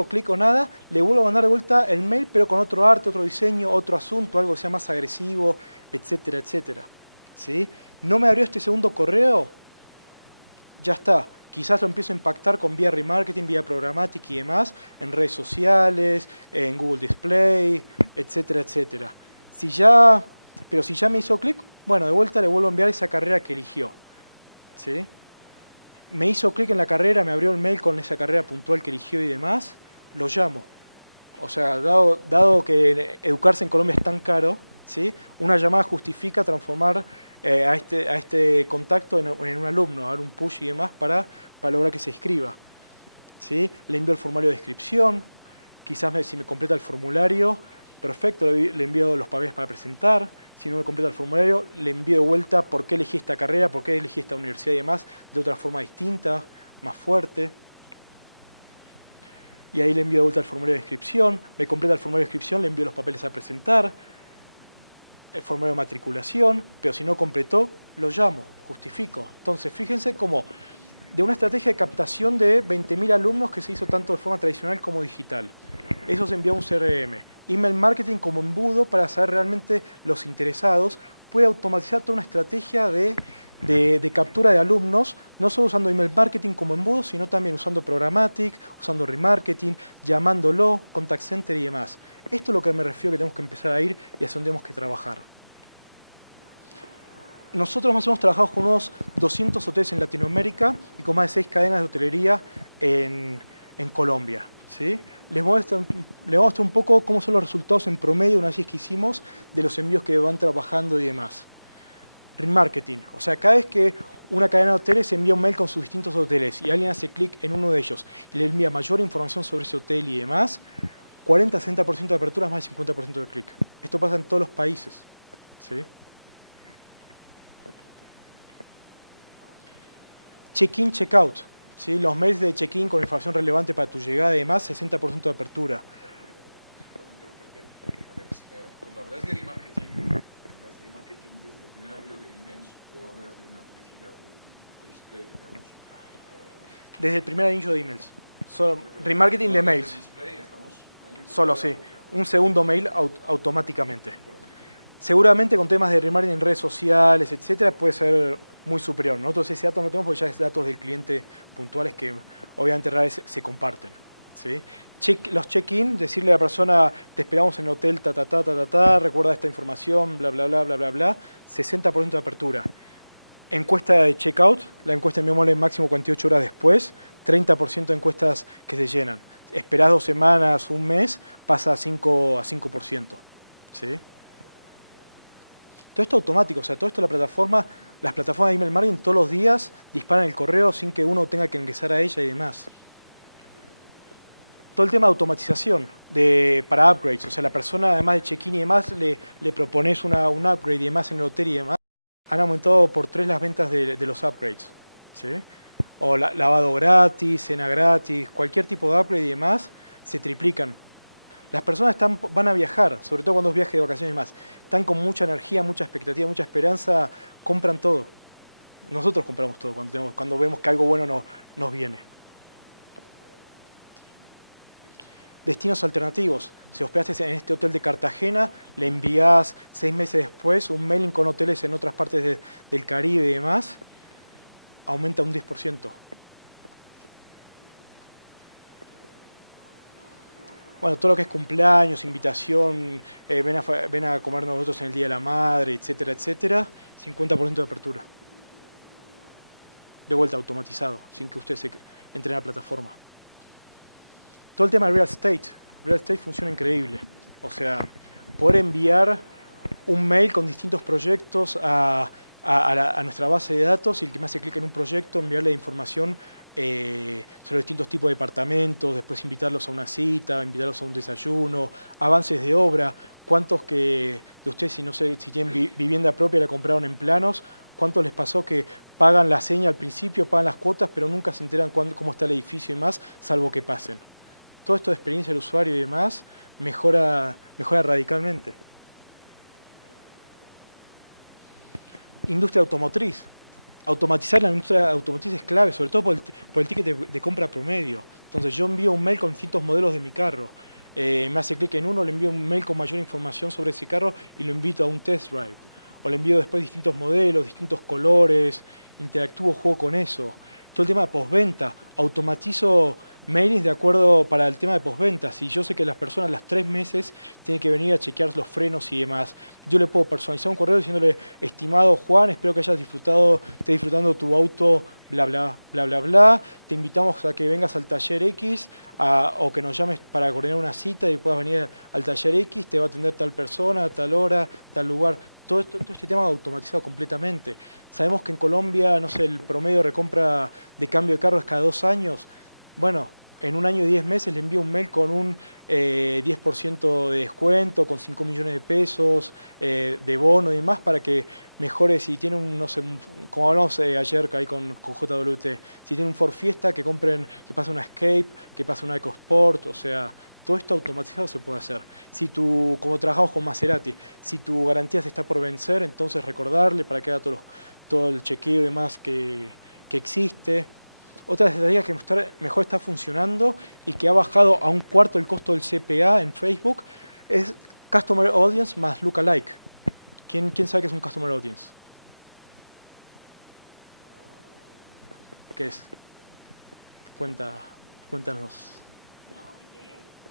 clic o nada, le vuelvo a mandar de vuelta el mail, pero con otro arte, otro diseño, otro asunto, algo que sea más agresivo, etcétera, etcétera. ¿Sí? ¿No me abrió este segundo correo? Ya está. Quizás lo empiezo a impactar con vía remarketing, vía programática y demás, en redes sociales, en Google Display, etcétera, etcétera. Pero si ya me hizo clic, bueno, de vuelta le vuelvo a enviar esa carrera que eligió. ¿Sí? Me hizo clic en la carrera, me abrió el mail con esa carrera puntual que eligió y demás, lo llamo. O sea, dado que educarse en Colombia es tan caro, ¿sí? Una llamada justifica transformar a este contacto en un alumno, dar un push y demás para lograr que se inscriba. ¿Sí? Le envío el formulario de inscripción, quizás si me completa el formulario, perfecto, le envío los papeles para presentar. Si no me completa el formulario, le envío de vuelta por qué elegí esta carrera, por qué elegí esta universidad y demás, de otra forma distinta, más fuerte. Y ahí le envío de vuelta el formulario de inscripción, me completa el formulario de inscripción, le envío los papeles a presentar, el formulario de matriculación, pero si no completó, lo llamo, justifico. Entonces, fíjense cómo de una estrategia de captación de 20.000 alumnos que se hizo tanto de forma tradicional como digital. Eso se envió a un CRM. Email marketing como embudo para saber realmente los interesados. Puede automatizar toda una estrategia de captura de alumnos, no solo usando email marketing como embudo, sino también usando programmatic, usando remarketing, llamándolo, contact center y demás. Esto es lo que me refiero que tenemos que empezar a ir y hacia donde tenemos que trabajar. Nosotros más o menos trabajamos con unos 200 hoteles en Latinoamérica y con más de 6 cadenas de hotelería en Colombia. ¿Sí? Les voy a mostrar un poco cómo son los resultados en promedio, una vez que hicimos, de los envíos que van trabajando y demás. Remarketing, o sea, cada vez que una cadena de hoteles envía un mail con sus distintos hoteles y alguien hace clic en uno de ellos y le envía mayor información sobre ese hotel y demás, 40-60% de aperturas, más del 50% de clic. Esto pasa en todos los países. ¿Sí? Check-in, check-out. ¿Sí? Los mails de check-in con información relevante para tu llegada y demás, 60% de apertura. Alex, cuando hablas de remarketing, ¿hablas de remarketing desde el primer envío de emails o hablas de una publicidad de display, digamos? Desde el primer anillo de emails. Solo remarketing de mails. Display, Solo sí. Un segundo mail automáticamente. Seguramente con temas de remarketing en redes sociales, etcétera, puede ser muy superior. Nosotros ese dato no tenemos porque ya es datos del cliente puntuales que obviamente rara vez se comparten. ¿Sí? Los check-in, decirle a la persona, te esperamos en el hotel, recuerda esta información, bla, bla, bla, bla, bla, bla, 60% de apertura. Encuesta de checkout, la encuesta enviámosle máximo 48 horas después, 30% de encuestas que se llenan. Esperás 2 semanas, un mes, pasa a 5%. ¿Sí? Todo esto automático, o sea, todo esto las plataformas de email marketing todos los días disparan el correo sin que uno tenga que ingresar a ella y demás. Todo el tema de automatización para upgrades, o sea, la persona además de check-in y demás le propones un upgrade y demás en el hotel y demás, han aumentado por 3 las ventas de los upgrades. ¿Sí? O lavado gratis, cena gratis, cualquier tipo de upgrade y demás, se triplican. Las personas van a viajar, sobre todo cuando es viaje de vacaciones y demás, están con mucha energía, mucha expectativa, mucha esperanza, compran todo. Nosotros compramos todo cuando vemos que algo bueno nos viene. Destinos alternativos. Si hospedaste en este hotel de Cartagena, le envías 6 meses después un mailing con hoteles en otras partes del Caribe y demás, aumenta un 10%. Bueno, todo lo que es cumpleaños, invitación, ven a comer nosotros en el Día de la Madre, etcétera, etcétera, 50% de apertura. De vuelta, automatizado, sin que ustedes entren a la plataforma. Todo el tema de real estate. Real estate funciona increíble. O sea, poder enviar un mail con distintos proyectos a nuestra base de datos y el que me hace clic en un proyecto, enviarle información sobre distintos tipos de departamentos, después invitarlos a una cita, invitarlos a un desayuno, avances de obra, cuántos de ustedes, si no sé si tienen vivienda propia, la compraron en planos, cuántos les pasó que pagan la seña al principio, pagan las cuotas, pero nunca se enteran cómo está el edificio y más, salvo que pasen. Todo esto de experiencia del usuario y demás mejora radicalmente. Industria automotriz. Automatizar la industria automotriz es clave, sobre todo por el ticket de compra promedio. Entonces yo envío un mail con distintos modelos de mi carro. Me hace clic en uno, le envío un mail con mayor información sobre ese carro y lo invito a un test drive. O le envío después distintos modelos, distintos colores, interactúo, juego con eso. Todo el tema de postventa. Automatizo mailings de acuerdo para el tema de postventa. Si yo sé que las personas a los 3 meses tienen que venir a chequear los frenos y demás, yo le puedo personalizar un correo diciéndole, estimado Juan, espero que estés disfrutando tu auto, bla, bla, bla, bla, bla. Te invitamos a que vengas al taller X o que nos llames para coordinar una cita y puedas venir al taller X, te va a atender tal persona, a tal hora, tal lugar. Todo este tema automatizado completamente. Sabemos que en Colombia, no sé, el promedio de recompra de cambio de carro es cada 2 años. Bueno, en 1 año y 10 meses le envío un mail con un 10% de descuento, con 5 millones de pesos de bono y demás para que mejore, si tiene no sé, como hablamos ayer ahí con JWT, si tiene un Ford Fiesta, que pase una Escape, que pase una EcoSport, o sea, todo esto automatizado se puede hacer. Como trabajamos con Maserati, si tu garantía se está por vencer, entonces recordarle para que haga todo el chequeo y demás que existe. Otra estrategia que mejor está funcionando y que ha bajado a 1/4 el costo del CPA en Facebook es Customer Audience más Lookalike. ¿Quién sabe qué es un Customer Audience? ¿Qué es? Cuéntanos.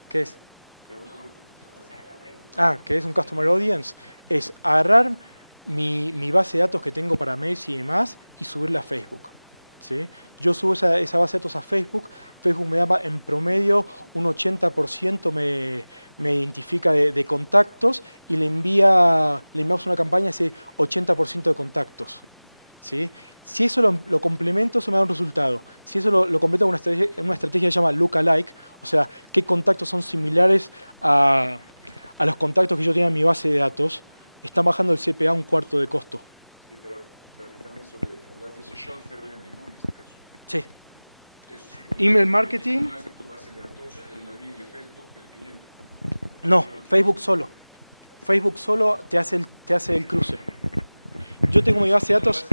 ¿Qué es? ¿Qué es un Customer Audience? Es agarrar mi base de datos que tengo para mails y demás y subirla a Facebook. ¿Sí? Yo subo esa base de datos a Facebook, Facebook me da en promedio un 80% me identifica de contactos y le enviamos una campaña a ese 80% de contactos. ¿Sí? Si eso lo complemento, eso me da un resultado. Si eso lo completo con una estrategia que se llama Lookalike, o sea, qué contactos son similares a los contactos que yo tenía en mi base de datos, están bajando el CPA a 1/4 de costo. Sí. Email marketing. No, Facebook solo. Facebook solo te hace el cruce. Yo tengo mi base de datos.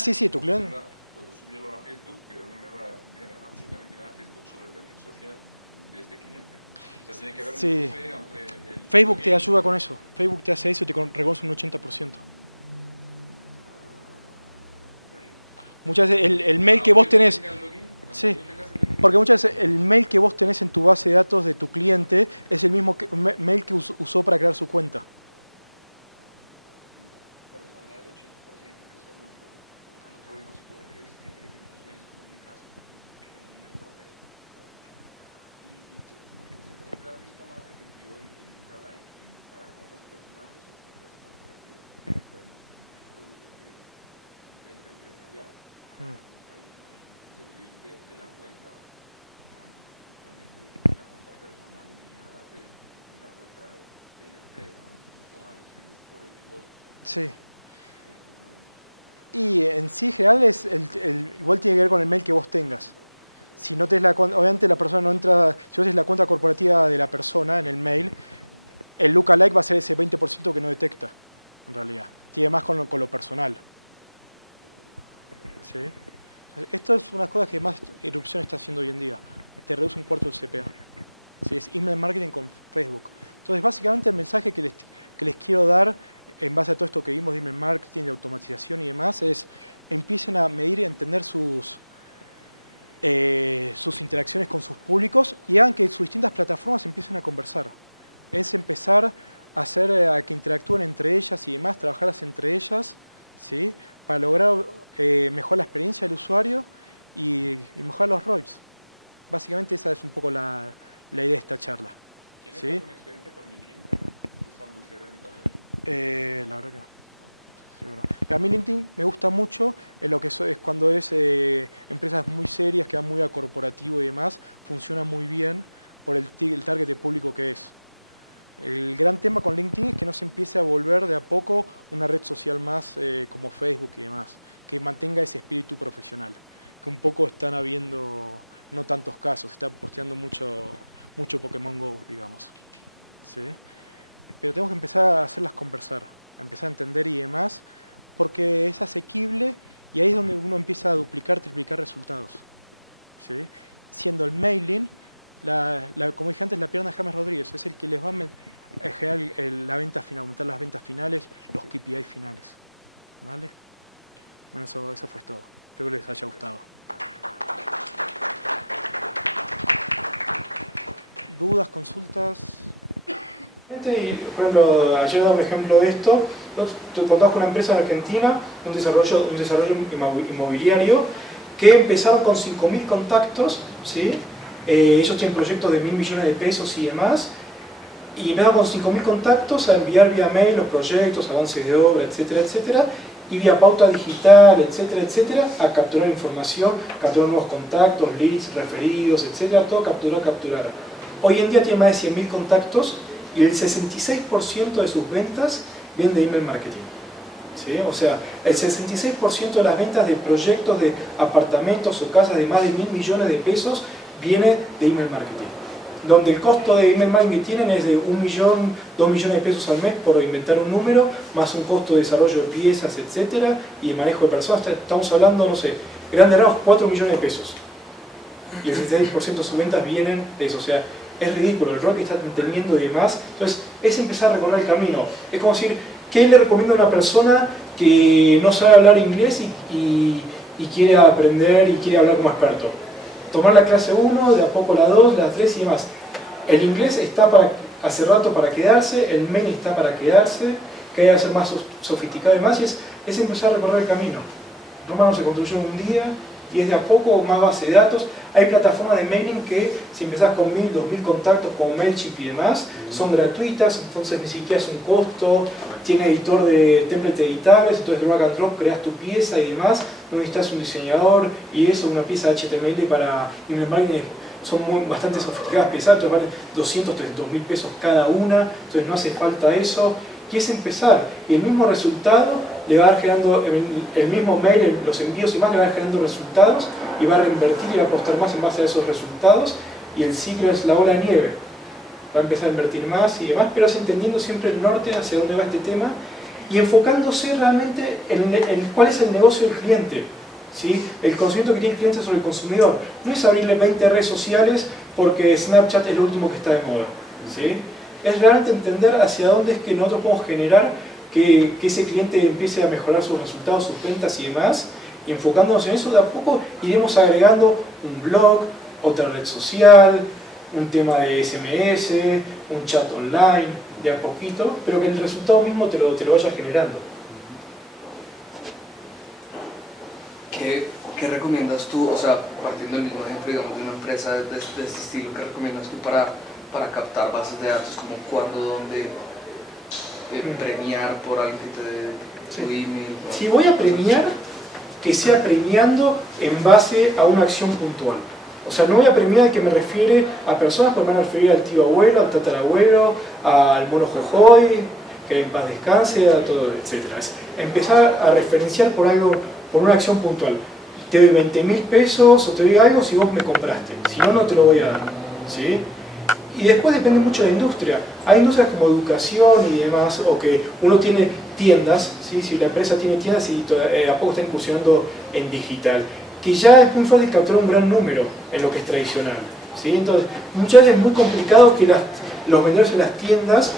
Sí, tu cliente. sea, tiene que haber un Sí. cruce entre el Facebook te plugin. ayuda con eso. Facebook te hace eso y te reconoce un 80%. Muchas veces el mail que vos Aunque no tenés... tenga el login, aunque Sí. no tengas el login, Porque muchas veces el mail que vos tenés en tu base de datos de tu cliente es el mismo mail que usó para crear su cuenta. ¿dónde has visto más efectivo el lookalike? ¿Para compras personales o venta empresarial? Mm. De la cuenta, realmente una cuenta personal y una de las tres, una cuenta de la empresa, ¿no? Toma decisiones por el negocio. Sí. Y en sí, general, es igual tiene que ver con el mail que vos tengas. Si no tenés obviamente la persona no entra, si vos tenés la cuenta corporativa de la persona en el mail, el lookalike va a ser ese 20% que no detecta, en realidad. Tiene más con lo personal. ¿Sí? Esto es una cosa que más irrupción está haciendo hoy en día. Te reduce un cuarto del CPA. ¿Sí? Es email marketing con Facebook. Entonces, básicamente el mensaje que les quiero dar en base a todo esto que vimos de email marketing, de automatización y demás, es empiecen a medir y a entender sus interacciones con sus públicos y hagan que sus distintas plataformas empiecen a conversar. Es empezar a hacer a que interactúen entre ellas y demás, trabajarlas entre ellas, ¿sí? Para lograr mejorar la experiencia del usuario y mejorar los ROIs. Básicamente esa es un poco la idea de esta charla. ¿Tienes ¿Sí? alguna experiencia con LinkedIn también? Usando CRM también. La verdad que no. Seguro. Pero a mí LinkedIn me gusta mucho en lo que es cuando es empresas muy serias, que van muy a corporativo y demás, funciona muy bien por el target de público que es. El gran tema con LinkedIn es que no se empiece a volver de a poco una red social más como Facebook y demás, que mantenga ese espíritu profesional, que un poco están habiendo no tantos casos, están posteando mucho Pokémon Go, digamos. ¿Sí? Pero tenemos que empezar a hacerlas conversar, a empezar a entender y demás, porque es asequible y ahí es donde uno empieza a duplicar, triplicar resultados. ¿Sí? Siendo el mailing, como dije antes, la pierna de James Rodríguez, es el que les va a generar la venta final, aumentar las ventas finales, los KPI finales. ¿Vale? Bueno, eso fue todo. Espero que les haya gustado. ¿Dudas, consultas? Por ejemplo, ayer daba un ejemplo de esto. Te contamos con una empresa en Argentina, un desarrollo inmobiliario, que empezaron con 5.000 contactos, ¿sí? Ellos tienen proyectos de 1.000 millones de pesos y demás, y empezaron con 5.000 contactos a enviar vía mail los proyectos, avances de obra, etcétera, etcétera, y vía pauta digital, etcétera, etcétera, a capturar información, capturar nuevos contactos, leads, referidos, etcétera, todo capturar. Hoy en día tiene más de 100.000 contactos y el 66% de sus ventas vienen de email marketing. ¿Sí? O sea, el 66% de las ventas de proyectos de apartamentos o casas de más de 1.000 millones de pesos viene de email marketing. Donde el costo de email marketing que tienen es de 1 millón, 2 millones de pesos al mes por inventar un número, más un costo de desarrollo de piezas, etcétera, y de manejo de personas. Estamos hablando, no sé, grandes rasgos, 4 millones de pesos. Y el 66% de sus ventas vienen de eso. O sea, es ridículo el rol que están teniendo y demás. Entonces, es empezar a recorrer el camino. Es como decir, ¿qué le recomiendo a una persona que no sabe hablar inglés y quiere aprender y quiere hablar como experto? Tomar la clase 1, de a poco la 2, la 3 y demás. El inglés está hace rato para quedarse, el mail está para quedarse, que haya que ser más sofisticado y demás, y es empezar a recorrer el camino. Roma no se construyó en un día, y es de a poco más base de datos. Hay plataformas de mailing que, si empezás con 1.000, 2.000 contactos como MailChimp y demás, son gratuitas, entonces ni siquiera es un costo, tiene editor de templates editables, entonces drag and drop, creas tu pieza y demás, no necesitas un diseñador, y eso, una pieza HTML para email marketing, son bastante sofisticadas, pesadas, valen 200, 300.000 pesos cada una, entonces no hace falta eso. Y es empezar, y el mismo resultado le va a dar generando, el mismo mail, los envíos y más, le va a dar generando resultados y va a reinvertir y va a apostar más en base a esos resultados, y el ciclo es la bola de nieve. Va a empezar a invertir más y demás, pero es entendiendo siempre el norte, hacia dónde va este tema, y enfocándose realmente en cuál es el negocio del cliente, ¿sí? El conocimiento que tiene el cliente sobre el consumidor. No es abrirle 20 redes sociales porque Snapchat es lo último que está de moda. ¿sí? Es realmente entender hacia dónde es que nosotros podemos generar que ese cliente empiece a mejorar sus resultados, sus ventas y demás, y enfocándonos en eso, de a poco iremos agregando un blog, otra red social, un tema de SMS, un chat online, de a poquito, pero que el resultado mismo te lo vaya generando. ¿Qué recomiendas tú, o sea, partiendo del mismo ejemplo, digamos, de una empresa de este estilo, qué recomiendas tú para captar bases de datos, como cuándo, dónde, premiar por alguien que te dé su email? Si voy a premiar, que sea premiando en base a una acción puntual. O sea, no voy a premiar que me refiere a personas, porque me van a referir al tío abuelo, al tatarabuelo, al mono jojoy, que en paz descanse, a todo, etc. Es empezar a referenciar por algo, por una acción puntual. Te doy 20.000 pesos o te doy algo si vos me compraste, si no, no te lo voy a dar, ¿sí? Y después depende mucho de la industria. Hay industrias como educación y demás, o que uno tiene tiendas, ¿sí? Si la empresa tiene tiendas y a poco está incursionando en digital, que ya es muy fácil capturar un gran número en lo que es tradicional, ¿sí? Entonces, muchas veces es muy complicado que los vendedores en las tiendas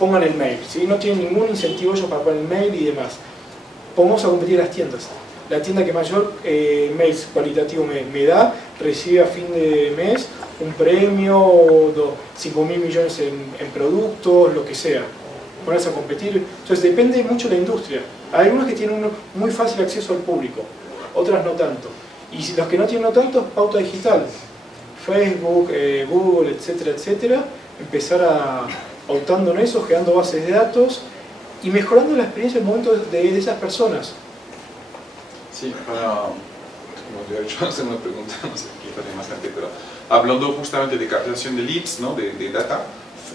pongan el mail, ¿sí? No tienen ningún incentivo ellos para poner el mail y demás. Pongamos a competir las tiendas. La tienda que mayor mails cualitativo me da, recibe a fin de mes un premio, 5.000 millones en productos, lo que sea. Ponerse a competir. Entonces depende mucho de la industria. Hay algunas que tienen muy fácil acceso al público, otras no tanto. Y los que no tienen no tanto, pauta digital. Facebook, Google, etcétera, etcétera. Empezar pautando en eso, creando bases de datos y mejorando la experiencia en el momento de esas personas. Sí, como yo he hecho hacer una pregunta, no sé, quizás hay más gente, pero hablando justamente de captación de leads, ¿no? de data,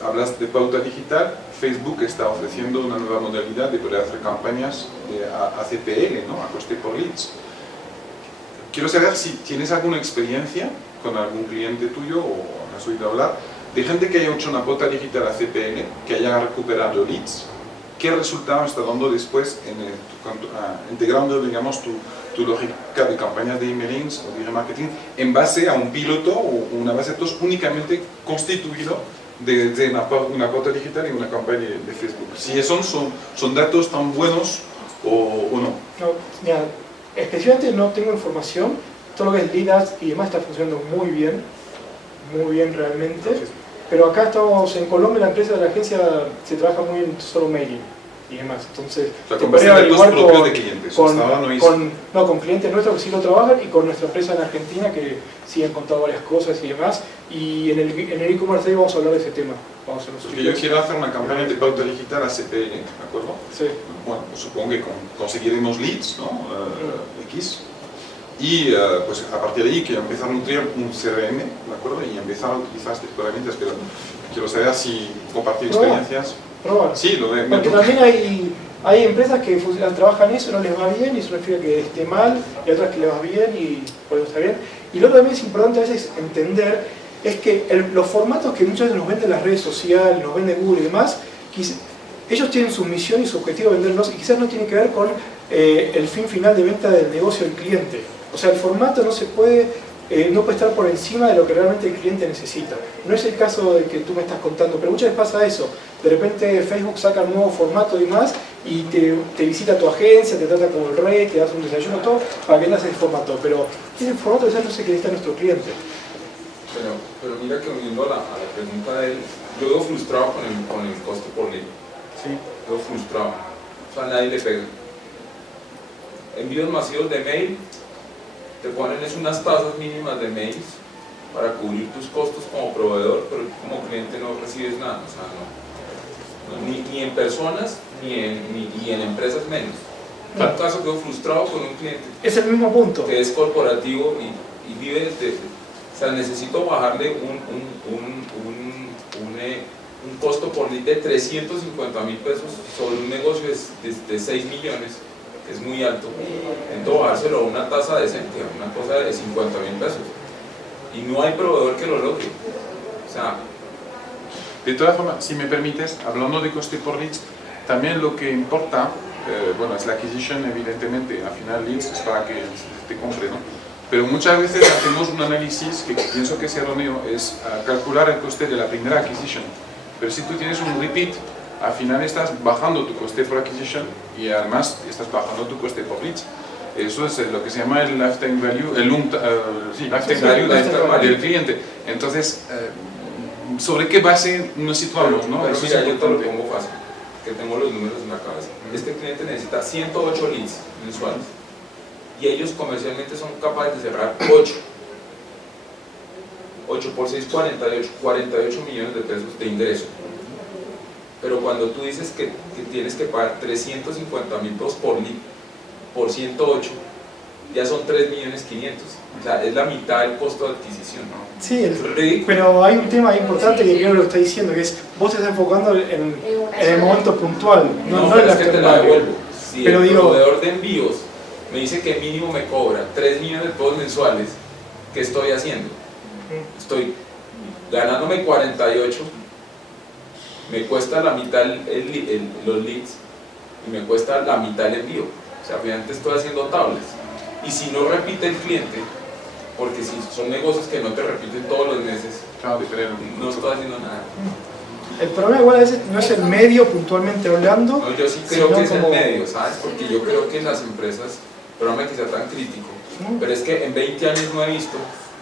hablas de pauta digital. Facebook está ofreciendo una nueva modalidad de poder hacer campañas de ACPL, ¿no? A coste por leads. Quiero saber si tienes alguna experiencia con algún cliente tuyo o has oído hablar de gente que haya hecho una pauta digital ACPL, que hayan recuperado leads. ¿Qué resultado está dando después integrando, digamos, tu lógica de campañas de emailings o de remarketing en base a un piloto o una base de datos únicamente constituido de una pauta digital y una campaña de Facebook? Si esos son datos tan buenos o no. No, mira, especialmente no tengo información. Todo lo que es lead ads y demás está funcionando muy bien realmente. Entonces, pero acá estamos en Colombia, la empresa de la agencia se trabaja muy en solo mailing y demás. Entonces, con base de datos propios de clientes. Con clientes nuestros que sí lo trabajan y con nuestra empresa en Argentina que sí han contado varias cosas y demás. Y en el e-commerce vamos a hablar de ese tema. Porque yo quiero hacer una campaña de pauta digital a CPL, ¿de acuerdo? Sí. Bueno, pues supongo que conseguiremos leads, ¿no? X. Y pues a partir de ahí quiero empezar a nutrir un CRM, ¿de acuerdo? Y empezar a utilizar estas herramientas, pero quiero saber si compartir experiencias. Probar. Sí, lo veo. Porque también hay empresas que trabajan eso y no les va bien y eso significa que esté mal, y otras que les va bien y por eso está bien. Y lo que también es importante a veces entender es que los formatos que muchas veces nos venden las redes sociales, nos venden Google y demás, ellos tienen su misión y su objetivo de vendernos y quizás no tiene que ver con el fin final de venta del negocio del cliente. O sea, el formato no puede estar por encima de lo que realmente el cliente necesita. No es el caso de que tú me estás contando, pero muchas veces pasa eso. De repente Facebook saca un nuevo formato y más y te visita tu agencia, te trata como el rey, te das un desayuno, todo, para que vendas el formato. Pero ese formato de no sé qué está nuestro cliente. Pero mira que uniendo a la pregunta de él, yo veo frustrado con el coste por lead. Sí. Veo frustrado. O sea, nadie le pega. Envíos masivos de mail, te ponen unas tasas mínimas de mails para cubrir tus costos como proveedor, pero como cliente no recibes nada. O sea, ni en personas ni en empresas menos. En un caso quedo frustrado con un cliente. Es el mismo punto. Que es corporativo y vive o sea, necesito bajarle un costo por lead de 350.000 pesos sobre un negocio de 6 millones, que es muy alto. Necesito bajárselo a una tasa decente, a una cosa de 50.000 pesos. Y no hay proveedor que lo logre. O sea, de todas formas, si me permites, hablando de coste por leads, también lo que importa, bueno, es la acquisition, evidentemente. Al final, leads es para que te compre, ¿no? Pero muchas veces hacemos un análisis que pienso que es erróneo, es calcular el coste de la primera acquisition. Pero si tú tienes un repeat, al final estás bajando tu coste por acquisition y además estás bajando tu coste por leads. Eso es lo que se llama el lifetime value, lifetime value del cliente. Entonces, ¿sobre qué base nos situamos? ¿no? Pero Eso mira, es yo te lo importante. pongo fácil, que tengo los números en la cabeza. Este cliente necesita 108 leads mensuales y ellos comercialmente son capaces de cerrar 8. 8 por 6, 48 millones de pesos de ingreso. Pero cuando tú dices que tienes que pagar 350.000 pesos por lead, por 108, ya son 3.500.000. O sea, es la mitad del costo de adquisición, ¿no? Sí, Es ridículo. pero hay un tema importante que creo que lo está diciendo, que es vos te estás enfocando en el momento puntual. No, en pero la es que te la primaria. devuelvo. Si Pero el digo- proveedor de envíos me dice que mínimo me cobra 3 millones de pesos mensuales, ¿qué estoy haciendo? Estoy ganándome 48, me cuesta la mitad los leads y me cuesta la mitad el envío. O sea, finalmente estoy haciendo tablas. Y si no repite el cliente, porque si son negocios que no te repiten todos los meses, Claro, diferente. no estoy haciendo nada. El problema igual a veces no es el medio puntualmente hablando. No, yo sí creo sino que es el como- medio, ¿sabes? Porque yo creo que las empresas, perdóname que sea tan crítico, pero es que en 20 años no he visto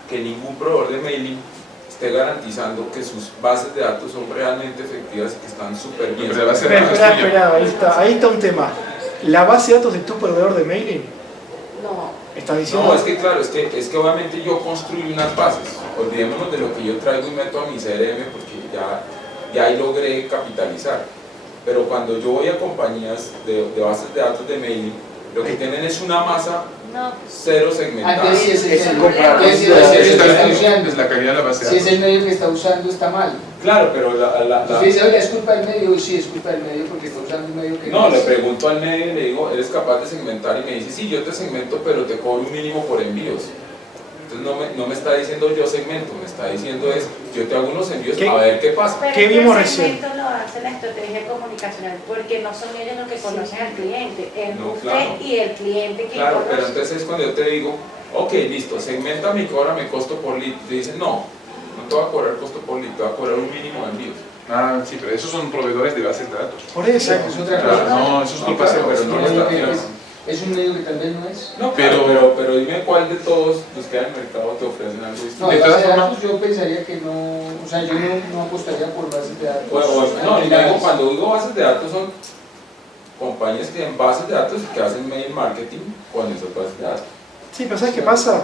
que ningún proveedor de mailing esté garantizando que sus bases de datos son realmente efectivas y que están súper bien. Pero la base de Espera, datos espera, es tuya. espera, ahí está un tema. La base de datos de tu proveedor de mailing, No. estás diciendo. No, es que claro, es que obviamente yo construí unas bases. Olvidémonos de lo que yo traigo y meto a mi CRM porque ya ahí logré capitalizar. Pero cuando yo voy a compañías de bases de datos de mailing, lo que tienen es una masa No. cero segmentada. Antes sí Es el el comprar problema. bases Sí, de datos sí, que sí, está sí, usando. Es la calidad de la base de Si es datos. el medio que está usando, está mal. Claro, pero Usted dice, oiga, es culpa del medio. Sí, es culpa del medio porque está usando un medio que no, le es. pregunto al medio y le digo, ¿eres capaz de segmentar? Y me dice, sí, yo te segmento, pero te cobro un mínimo por envíos. Entonces no me está diciendo yo segmento, me está diciendo es, yo te hago unos envíos ¿Qué? a ver qué pasa. Pero ¿Qué es que vimos el recién? segmento lo hace la estrategia comunicacional porque no son ellos los que conocen al cliente, es No, usted claro. y el cliente quien Claro, pero conoce. entonces es cuando yo te digo, ok, listo, segmentame y cóbrame costo por lead. Te dicen, no te voy a cobrar costo por lead, te voy a cobrar un mínimo de envíos. Ah, sí, pero esos son proveedores de bases de datos. Por eso. Exacto, es otra Claro, cosa. no, eso es No, culpa claro, cero, pero es no un lo medio está que claro. es un medio que tal vez no es. No, Pero- claro, pero dime cuál de todos los que hay en el mercado te ofrecen algo distinto. No, De de todas base de formas- datos yo pensaría que no, o sea, yo no apostaría por bases de datos. No, y luego cuando digo bases de datos son compañías que tienen bases de datos y que hacen mail marketing con esas bases de datos. Sí, pero ¿sabes qué pasa?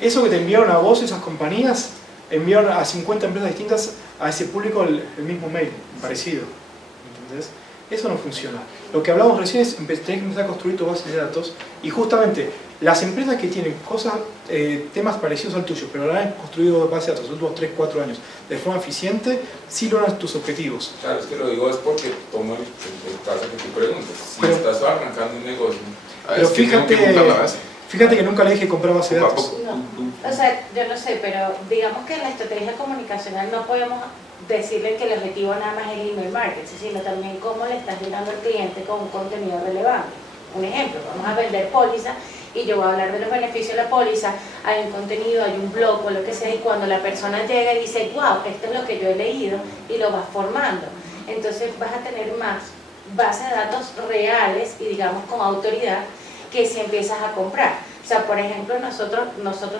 Eso que te enviaron a vos, esas compañías, enviaron a 50 empresas distintas a ese público el mismo mail, parecido. ¿Entendés? Eso no funciona. Lo que hablamos recién es tenés que empezar a construir tu base de datos y justamente las empresas que tienen cosas, temas parecidos al tuyo, pero lo han construido base de datos los últimos 3-4 años de forma eficiente, sí logran tus objetivos. Claro, es que lo digo es porque tomo el caso que tú preguntas. Si Pero- estás arrancando un negocio, Pero Es que tengo que montar la base. Fíjate que nunca le dije comprar base de Poco a datos. poco. No, o sea, yo no sé, pero digamos que en la estrategia comunicacional no podemos decirle que el objetivo nada más es el email marketing, sino también cómo le estás llegando al cliente con un contenido relevante. Un ejemplo, vamos a vender póliza y yo voy a hablar de los beneficios de la póliza, hay un contenido, hay un blog o lo que sea, y cuando la persona llega y dice, wow, esto es lo que yo he leído, y lo vas formando, entonces vas a tener más bases de datos reales y digamos con autoridad que si empiezas a comprar. O sea, por ejemplo, nosotros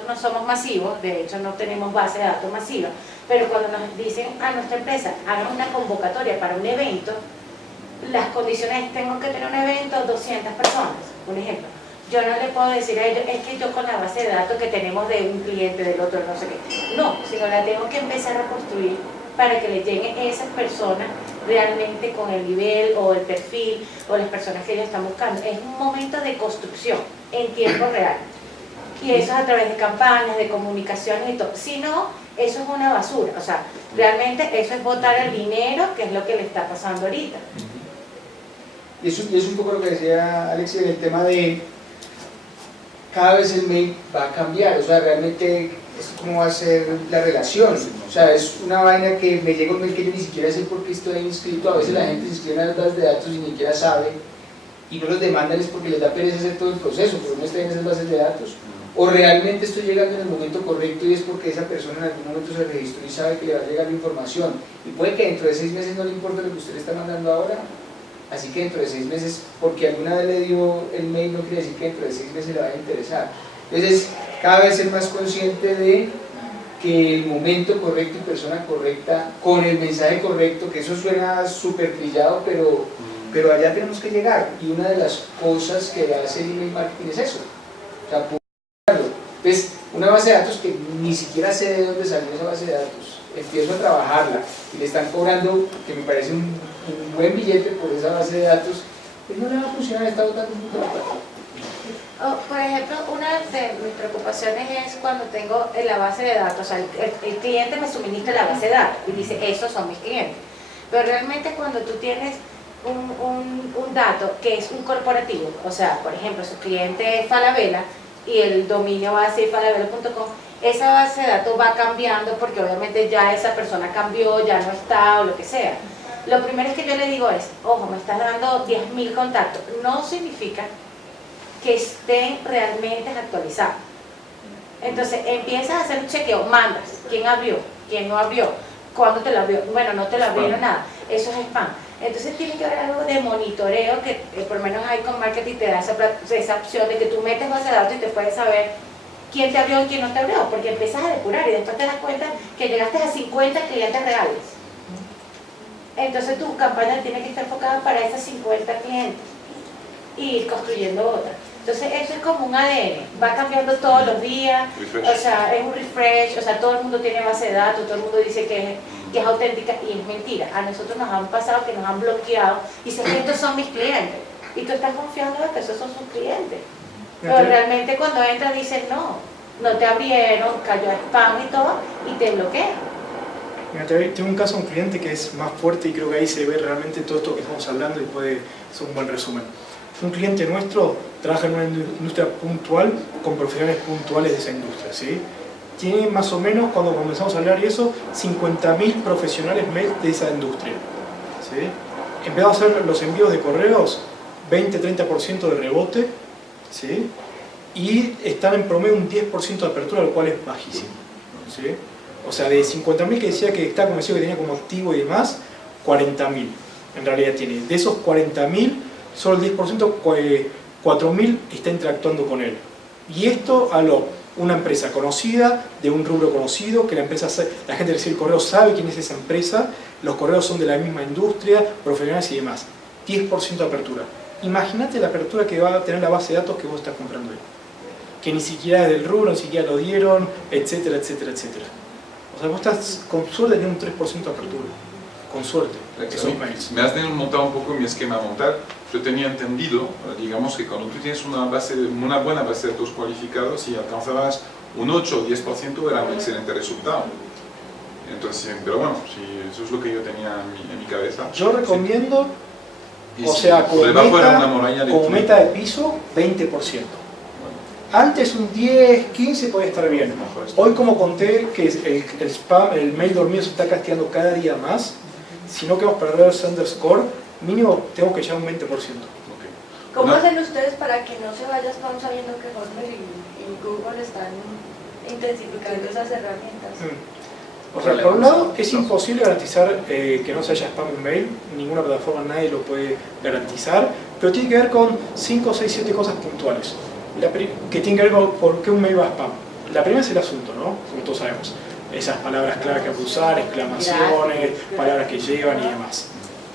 no somos masivos, de hecho no tenemos base de datos masiva, pero cuando nos dicen a nuestra empresa, hagan una convocatoria para un evento, las condiciones, tengo que tener un evento, 200 personas, un ejemplo. Yo no le puedo decir a ellos, es que yo con la base de datos que tenemos de un cliente, del otro, no sé qué. No, sino la tengo que empezar a construir para que le lleguen esas personas realmente con el nivel o el perfil o las personas que ellos están buscando. Es un momento de construcción en tiempo real. Y eso es a través de campañas, de comunicaciones y todo. Si no, eso es una basura. O sea, realmente eso es botar el dinero, que es lo que le está pasando ahorita. Y eso es un poco lo que decía Alexia en el tema de cada vez el mail va a cambiar, o sea, realmente esto cómo va a ser la relación, o sea, es una vaina que me llega un mail que yo ni siquiera sé por qué estoy inscrito, a veces la gente se inscribe en las bases de datos y ni siquiera sabe, y no los demandan es porque les da pereza hacer todo el proceso, pero no está en esas bases de datos, o realmente estoy llegando en el momento correcto y es porque esa persona en algún momento se registró y sabe que le va a llegar la información, y puede que dentro de 6 meses no le importe lo que usted le está mandando ahora, así que dentro de 6 meses, porque alguna vez le dio el mail, no quiere decir que dentro de 6 meses le vaya a interesar. Entonces, cada vez ser más consciente de que el momento correcto y persona correcta, con el mensaje correcto, que eso suena súper trillado, pero allá tenemos que llegar, y una de las cosas que hace el email marketing es eso, o sea, publicarlo. Entonces, una base de datos que ni siquiera sé de dónde salió esa base de datos, empiezo a trabajarla y le están cobrando, que me parece un buen billete por esa base de datos, pues no le va a funcionar, está botando un poco de plata. Por ejemplo, una de mis preocupaciones es cuando tengo en la base de datos, o sea, el cliente me suministra la base de datos y dice, esos son mis clientes. Pero realmente cuando tú tienes un dato que es un corporativo, o sea, por ejemplo, su cliente es Falabella y el dominio va a ser falabella.com, esa base de datos va cambiando porque obviamente ya esa persona cambió, ya no está o lo que sea. Lo primero que yo le digo es, ojo, me estás dando 10.000 contactos, no significa que estén realmente actualizados. Entonces empiezas a hacer un chequeo, mandas, quién abrió, quién no abrió, cuándo te lo abrió, bueno, no te lo abrieron nada, eso es spam. Entonces tiene que haber algo de monitoreo que por lo menos Icon Marketing te da esa opción de que tú metes base de datos y te puedes saber quién te abrió y quién no te abrió, porque empiezas a depurar y después te das cuenta que llegaste a 50 clientes reales. Entonces tu campaña tiene que estar enfocada para esos 50 clientes y ir construyendo otra. Entonces eso es como un ADN, va cambiando todos los días, o sea, es un refresh, o sea, todo el mundo tiene base de datos, todo el mundo dice que es auténtica y es mentira. A nosotros nos han pasado que nos han bloqueado y dicen que estos son mis clientes y tú estás confiando en que esos son sus clientes. Pero realmente cuando entras dices no te abrieron, cayó a spam y todo y te bloquean. Mira, tengo un caso de un cliente que es más fuerte y creo que ahí se ve realmente todo esto que estamos hablando y puede ser un buen resumen. Un cliente nuestro trabaja en una industria puntual con profesionales puntuales de esa industria, ¿sí? Tiene más o menos, cuando comenzamos a hablar de eso, 50.000 profesionales mes de esa industria, ¿sí? Empezamos a hacer los envíos de correos, 20-30% de rebote, ¿sí? Y están en promedio un 10% de apertura, lo cual es bajísimo, ¿sí? O sea, de 50.000 que decía que está convencido que tenía como activo y demás, 40.000 en realidad tiene. De esos 40.000, solo el 10%, 4.000 está interactuando con él. Y esto a una empresa conocida, de un rubro conocido, que la gente recibe el correo, sabe quién es esa empresa, los correos son de la misma industria, profesionales y demás. 10% de apertura. Imagínate la apertura que va a tener la base de datos que vos estás comprando hoy. Que ni siquiera es del rubro, ni siquiera lo dieron, etcétera, etcétera, etcétera. O sea, vos estás con suerte de tener un 3% de apertura. Con suerte. Me has desmontado un poco mi esquema mental. Yo tenía entendido, digamos, que cuando tú tienes una buena base de datos cualificados, si alcanzabas un 8 o 10% era un excelente resultado. Entonces, pero bueno, si eso es lo que yo tenía en mi cabeza. Yo recomiendo, sí. O sea, como meta de piso, 20%. Antes un 10, 15 podía estar bien. Hoy, como conté que el spam, el mail dormido se está castigando cada día más, si no queremos perder el underscore, mínimo tengo que llegar a un 20%. Okay. ¿Cómo hacen ustedes para que no se vaya spam sabiendo que Hotmail y Google están intensificando esas herramientas? O sea, por un lado, es imposible garantizar que no se haya spam un mail, ninguna plataforma, nadie lo puede garantizar, pero tiene que ver con 5, 6, 7 cosas puntuales. Que tiene que ver con por qué un mail va a spam. La primera es el asunto, ¿no? Como todos sabemos. Esas palabras clave que hay que usar, exclamaciones, palabras que llevan y demás.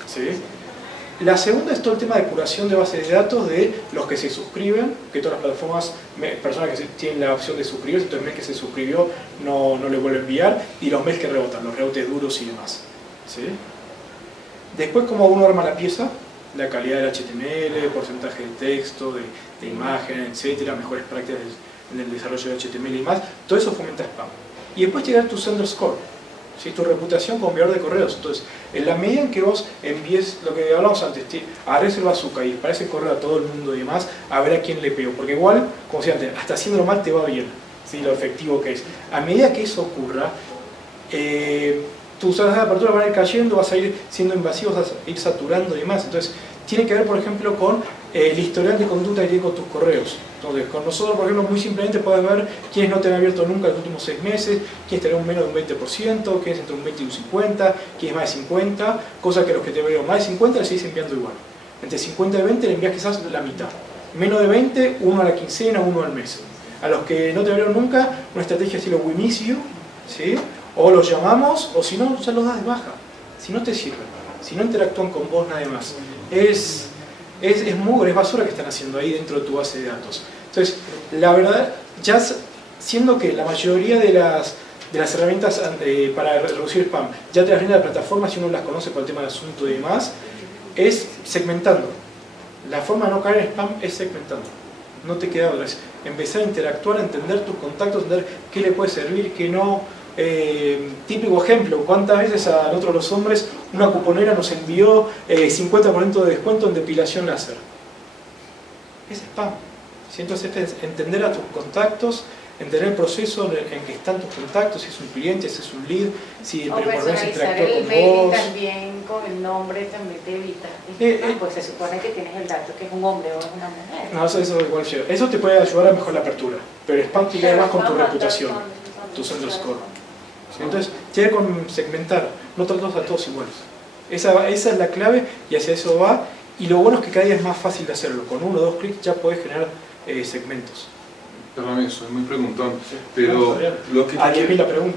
¿Sí? La segunda es todo el tema de curación de bases de datos de los que se suscriben, que todas las plataformas, personas que tienen la opción de suscribirse, entonces el mail que se suscribió no le vuelve a enviar, y los mails que rebotan, los rebotes duros y demás. ¿Sí? Después, cómo uno arma la pieza, la calidad del HTML, porcentaje de texto, de imagen, etcétera, mejores prácticas en el desarrollo de HTML y más, todo eso fomenta spam. Y después llegar tu sender score, ¿sí? Tu reputación como enviador de correos. Entonces, en la medida en que vos envíes lo que hablamos antes, agarres el bazooka y para ese correo a todo el mundo y demás, a ver a quién le pego, porque igual, como decía antes, hasta haciéndolo mal te va bien, ¿sí? Lo efectivo que es. A medida que eso ocurra, tus zonas de apertura van a ir cayendo, vas a ir siendo invasivo, vas a ir saturando y demás. Entonces, tiene que ver, por ejemplo, con el historial de conducta que tiene con tus correos. Entonces, con nosotros, por ejemplo, muy simplemente puedes ver quiénes no te han abierto nunca en los últimos 6 meses, quiénes tienen un menos de un 20%, quiénes entre un 20 y un 50, quiénes más de 50, cosa que los que te abrieron más de 50 le sigues enviando igual. Entre 50 y 20 le envías quizás la mitad. Menos de 20, uno a la quincena, uno al mes. A los que no te abrieron nunca, una estrategia estilo Winicio, ¿sí? O los llamamos, o si no, ya los das de baja. Si no te sirven, si no interactúan con vos, nada más. Es mugre, es basura que están haciendo ahí dentro de tu base de datos. Entonces, la verdad, ya siendo que la mayoría de las herramientas para reducir spam ya te las vende la plataforma, si uno las conoce por el tema del asunto y demás, es segmentando. La forma de no caer en spam es segmentando. No te queda otra, es empezar a interactuar, a entender tus contactos, entender qué le puede servir, qué no. Típico ejemplo, ¿cuántas veces a nosotros los hombres una cuponera nos envió 50% de descuento en depilación láser? Es spam. ¿Sí? Entonces entender a tus contactos, entender el proceso en que están tus contactos, si es un cliente, si es un lead, si o personalizar el mail y también con el nombre también te evita. Pues se supone que tienes el dato que es un hombre o es una mujer. No, eso te puede ayudar a mejorar la apertura, pero el spam tiene más con tu reputación, tus underscore. Entonces, tiene con segmentar, no tratos a todos iguales. Esa es la clave y hacia eso va. Y lo bueno es que cada día es más fácil de hacerlo. Con 1 o 2 clics ya podés generar segmentos. Perdóname, soy muy preguntón, pero lo que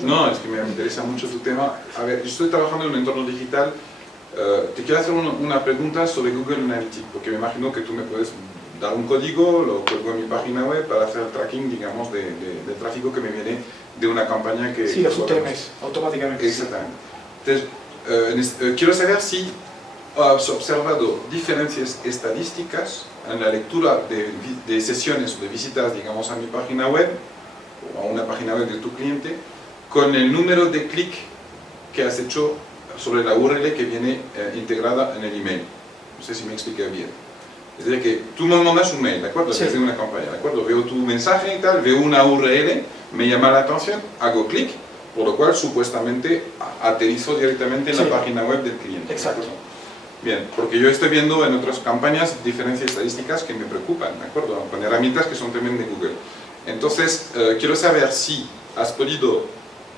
no, es que me interesa mucho tu tema. A ver, yo estoy trabajando en un entorno digital. Te quiero hacer una pregunta sobre Google Analytics, porque me imagino que tú me puedes dar un código, lo cuelgo en mi página web para hacer el tracking, digamos, del tráfico que me viene de una campaña que... Sí, los UTMs, automáticamente. Exactamente. Entonces, quiero saber si has observado diferencias estadísticas en la lectura de sesiones o de visitas, digamos, a mi página web o a una página web de tu cliente con el número de clic que has hecho sobre la URL que viene integrada en el email. No sé si me expliqué bien. Es decir, que tú me mandas un mail, ¿de acuerdo? Sí. Desde una campaña, ¿de acuerdo? Veo tu mensaje y tal, veo una URL, me llama la atención, hago clic, por lo cual supuestamente aterrizo directamente en la página web del cliente. Exacto. Bien, porque yo estoy viendo en otras campañas diferencias estadísticas que me preocupan, ¿de acuerdo? Con herramientas que son también de Google. Entonces, quiero saber si has podido,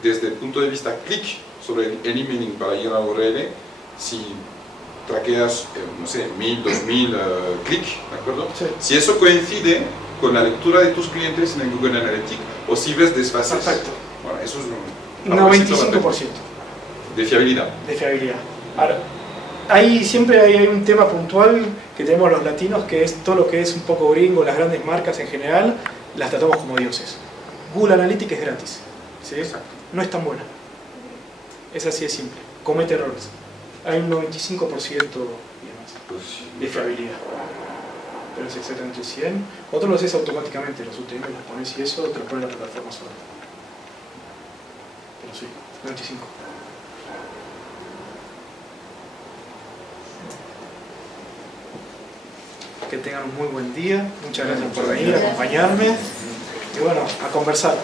desde el punto de vista clic sobre el emailing para ir a la URL, si traqueas, no sé, 1000, 2000 clics, ¿de acuerdo? Sí. Si eso coincide con la lectura de tus clientes en el Google Analytics o si ves desfases. Perfecto. Bueno, eso es un 95% de fiabilidad. De fiabilidad. Ahora, siempre hay un tema puntual que tenemos los latinos, que es todo lo que es un poco gringo, las grandes marcas en general, las tratamos como dioses. Google Analytics es gratis, ¿sí? Exacto. No es tan buena. Es así de simple. Comete errores. Hay un 95% de fiabilidad. Pero es exactamente el 100. Otro lo haces automáticamente, los UTM los pones y eso te lo pone la plataforma sola. Pero sí, 95. Que tengan un muy buen día. Muchas gracias por venir a acompañarme. Y bueno, a conversar.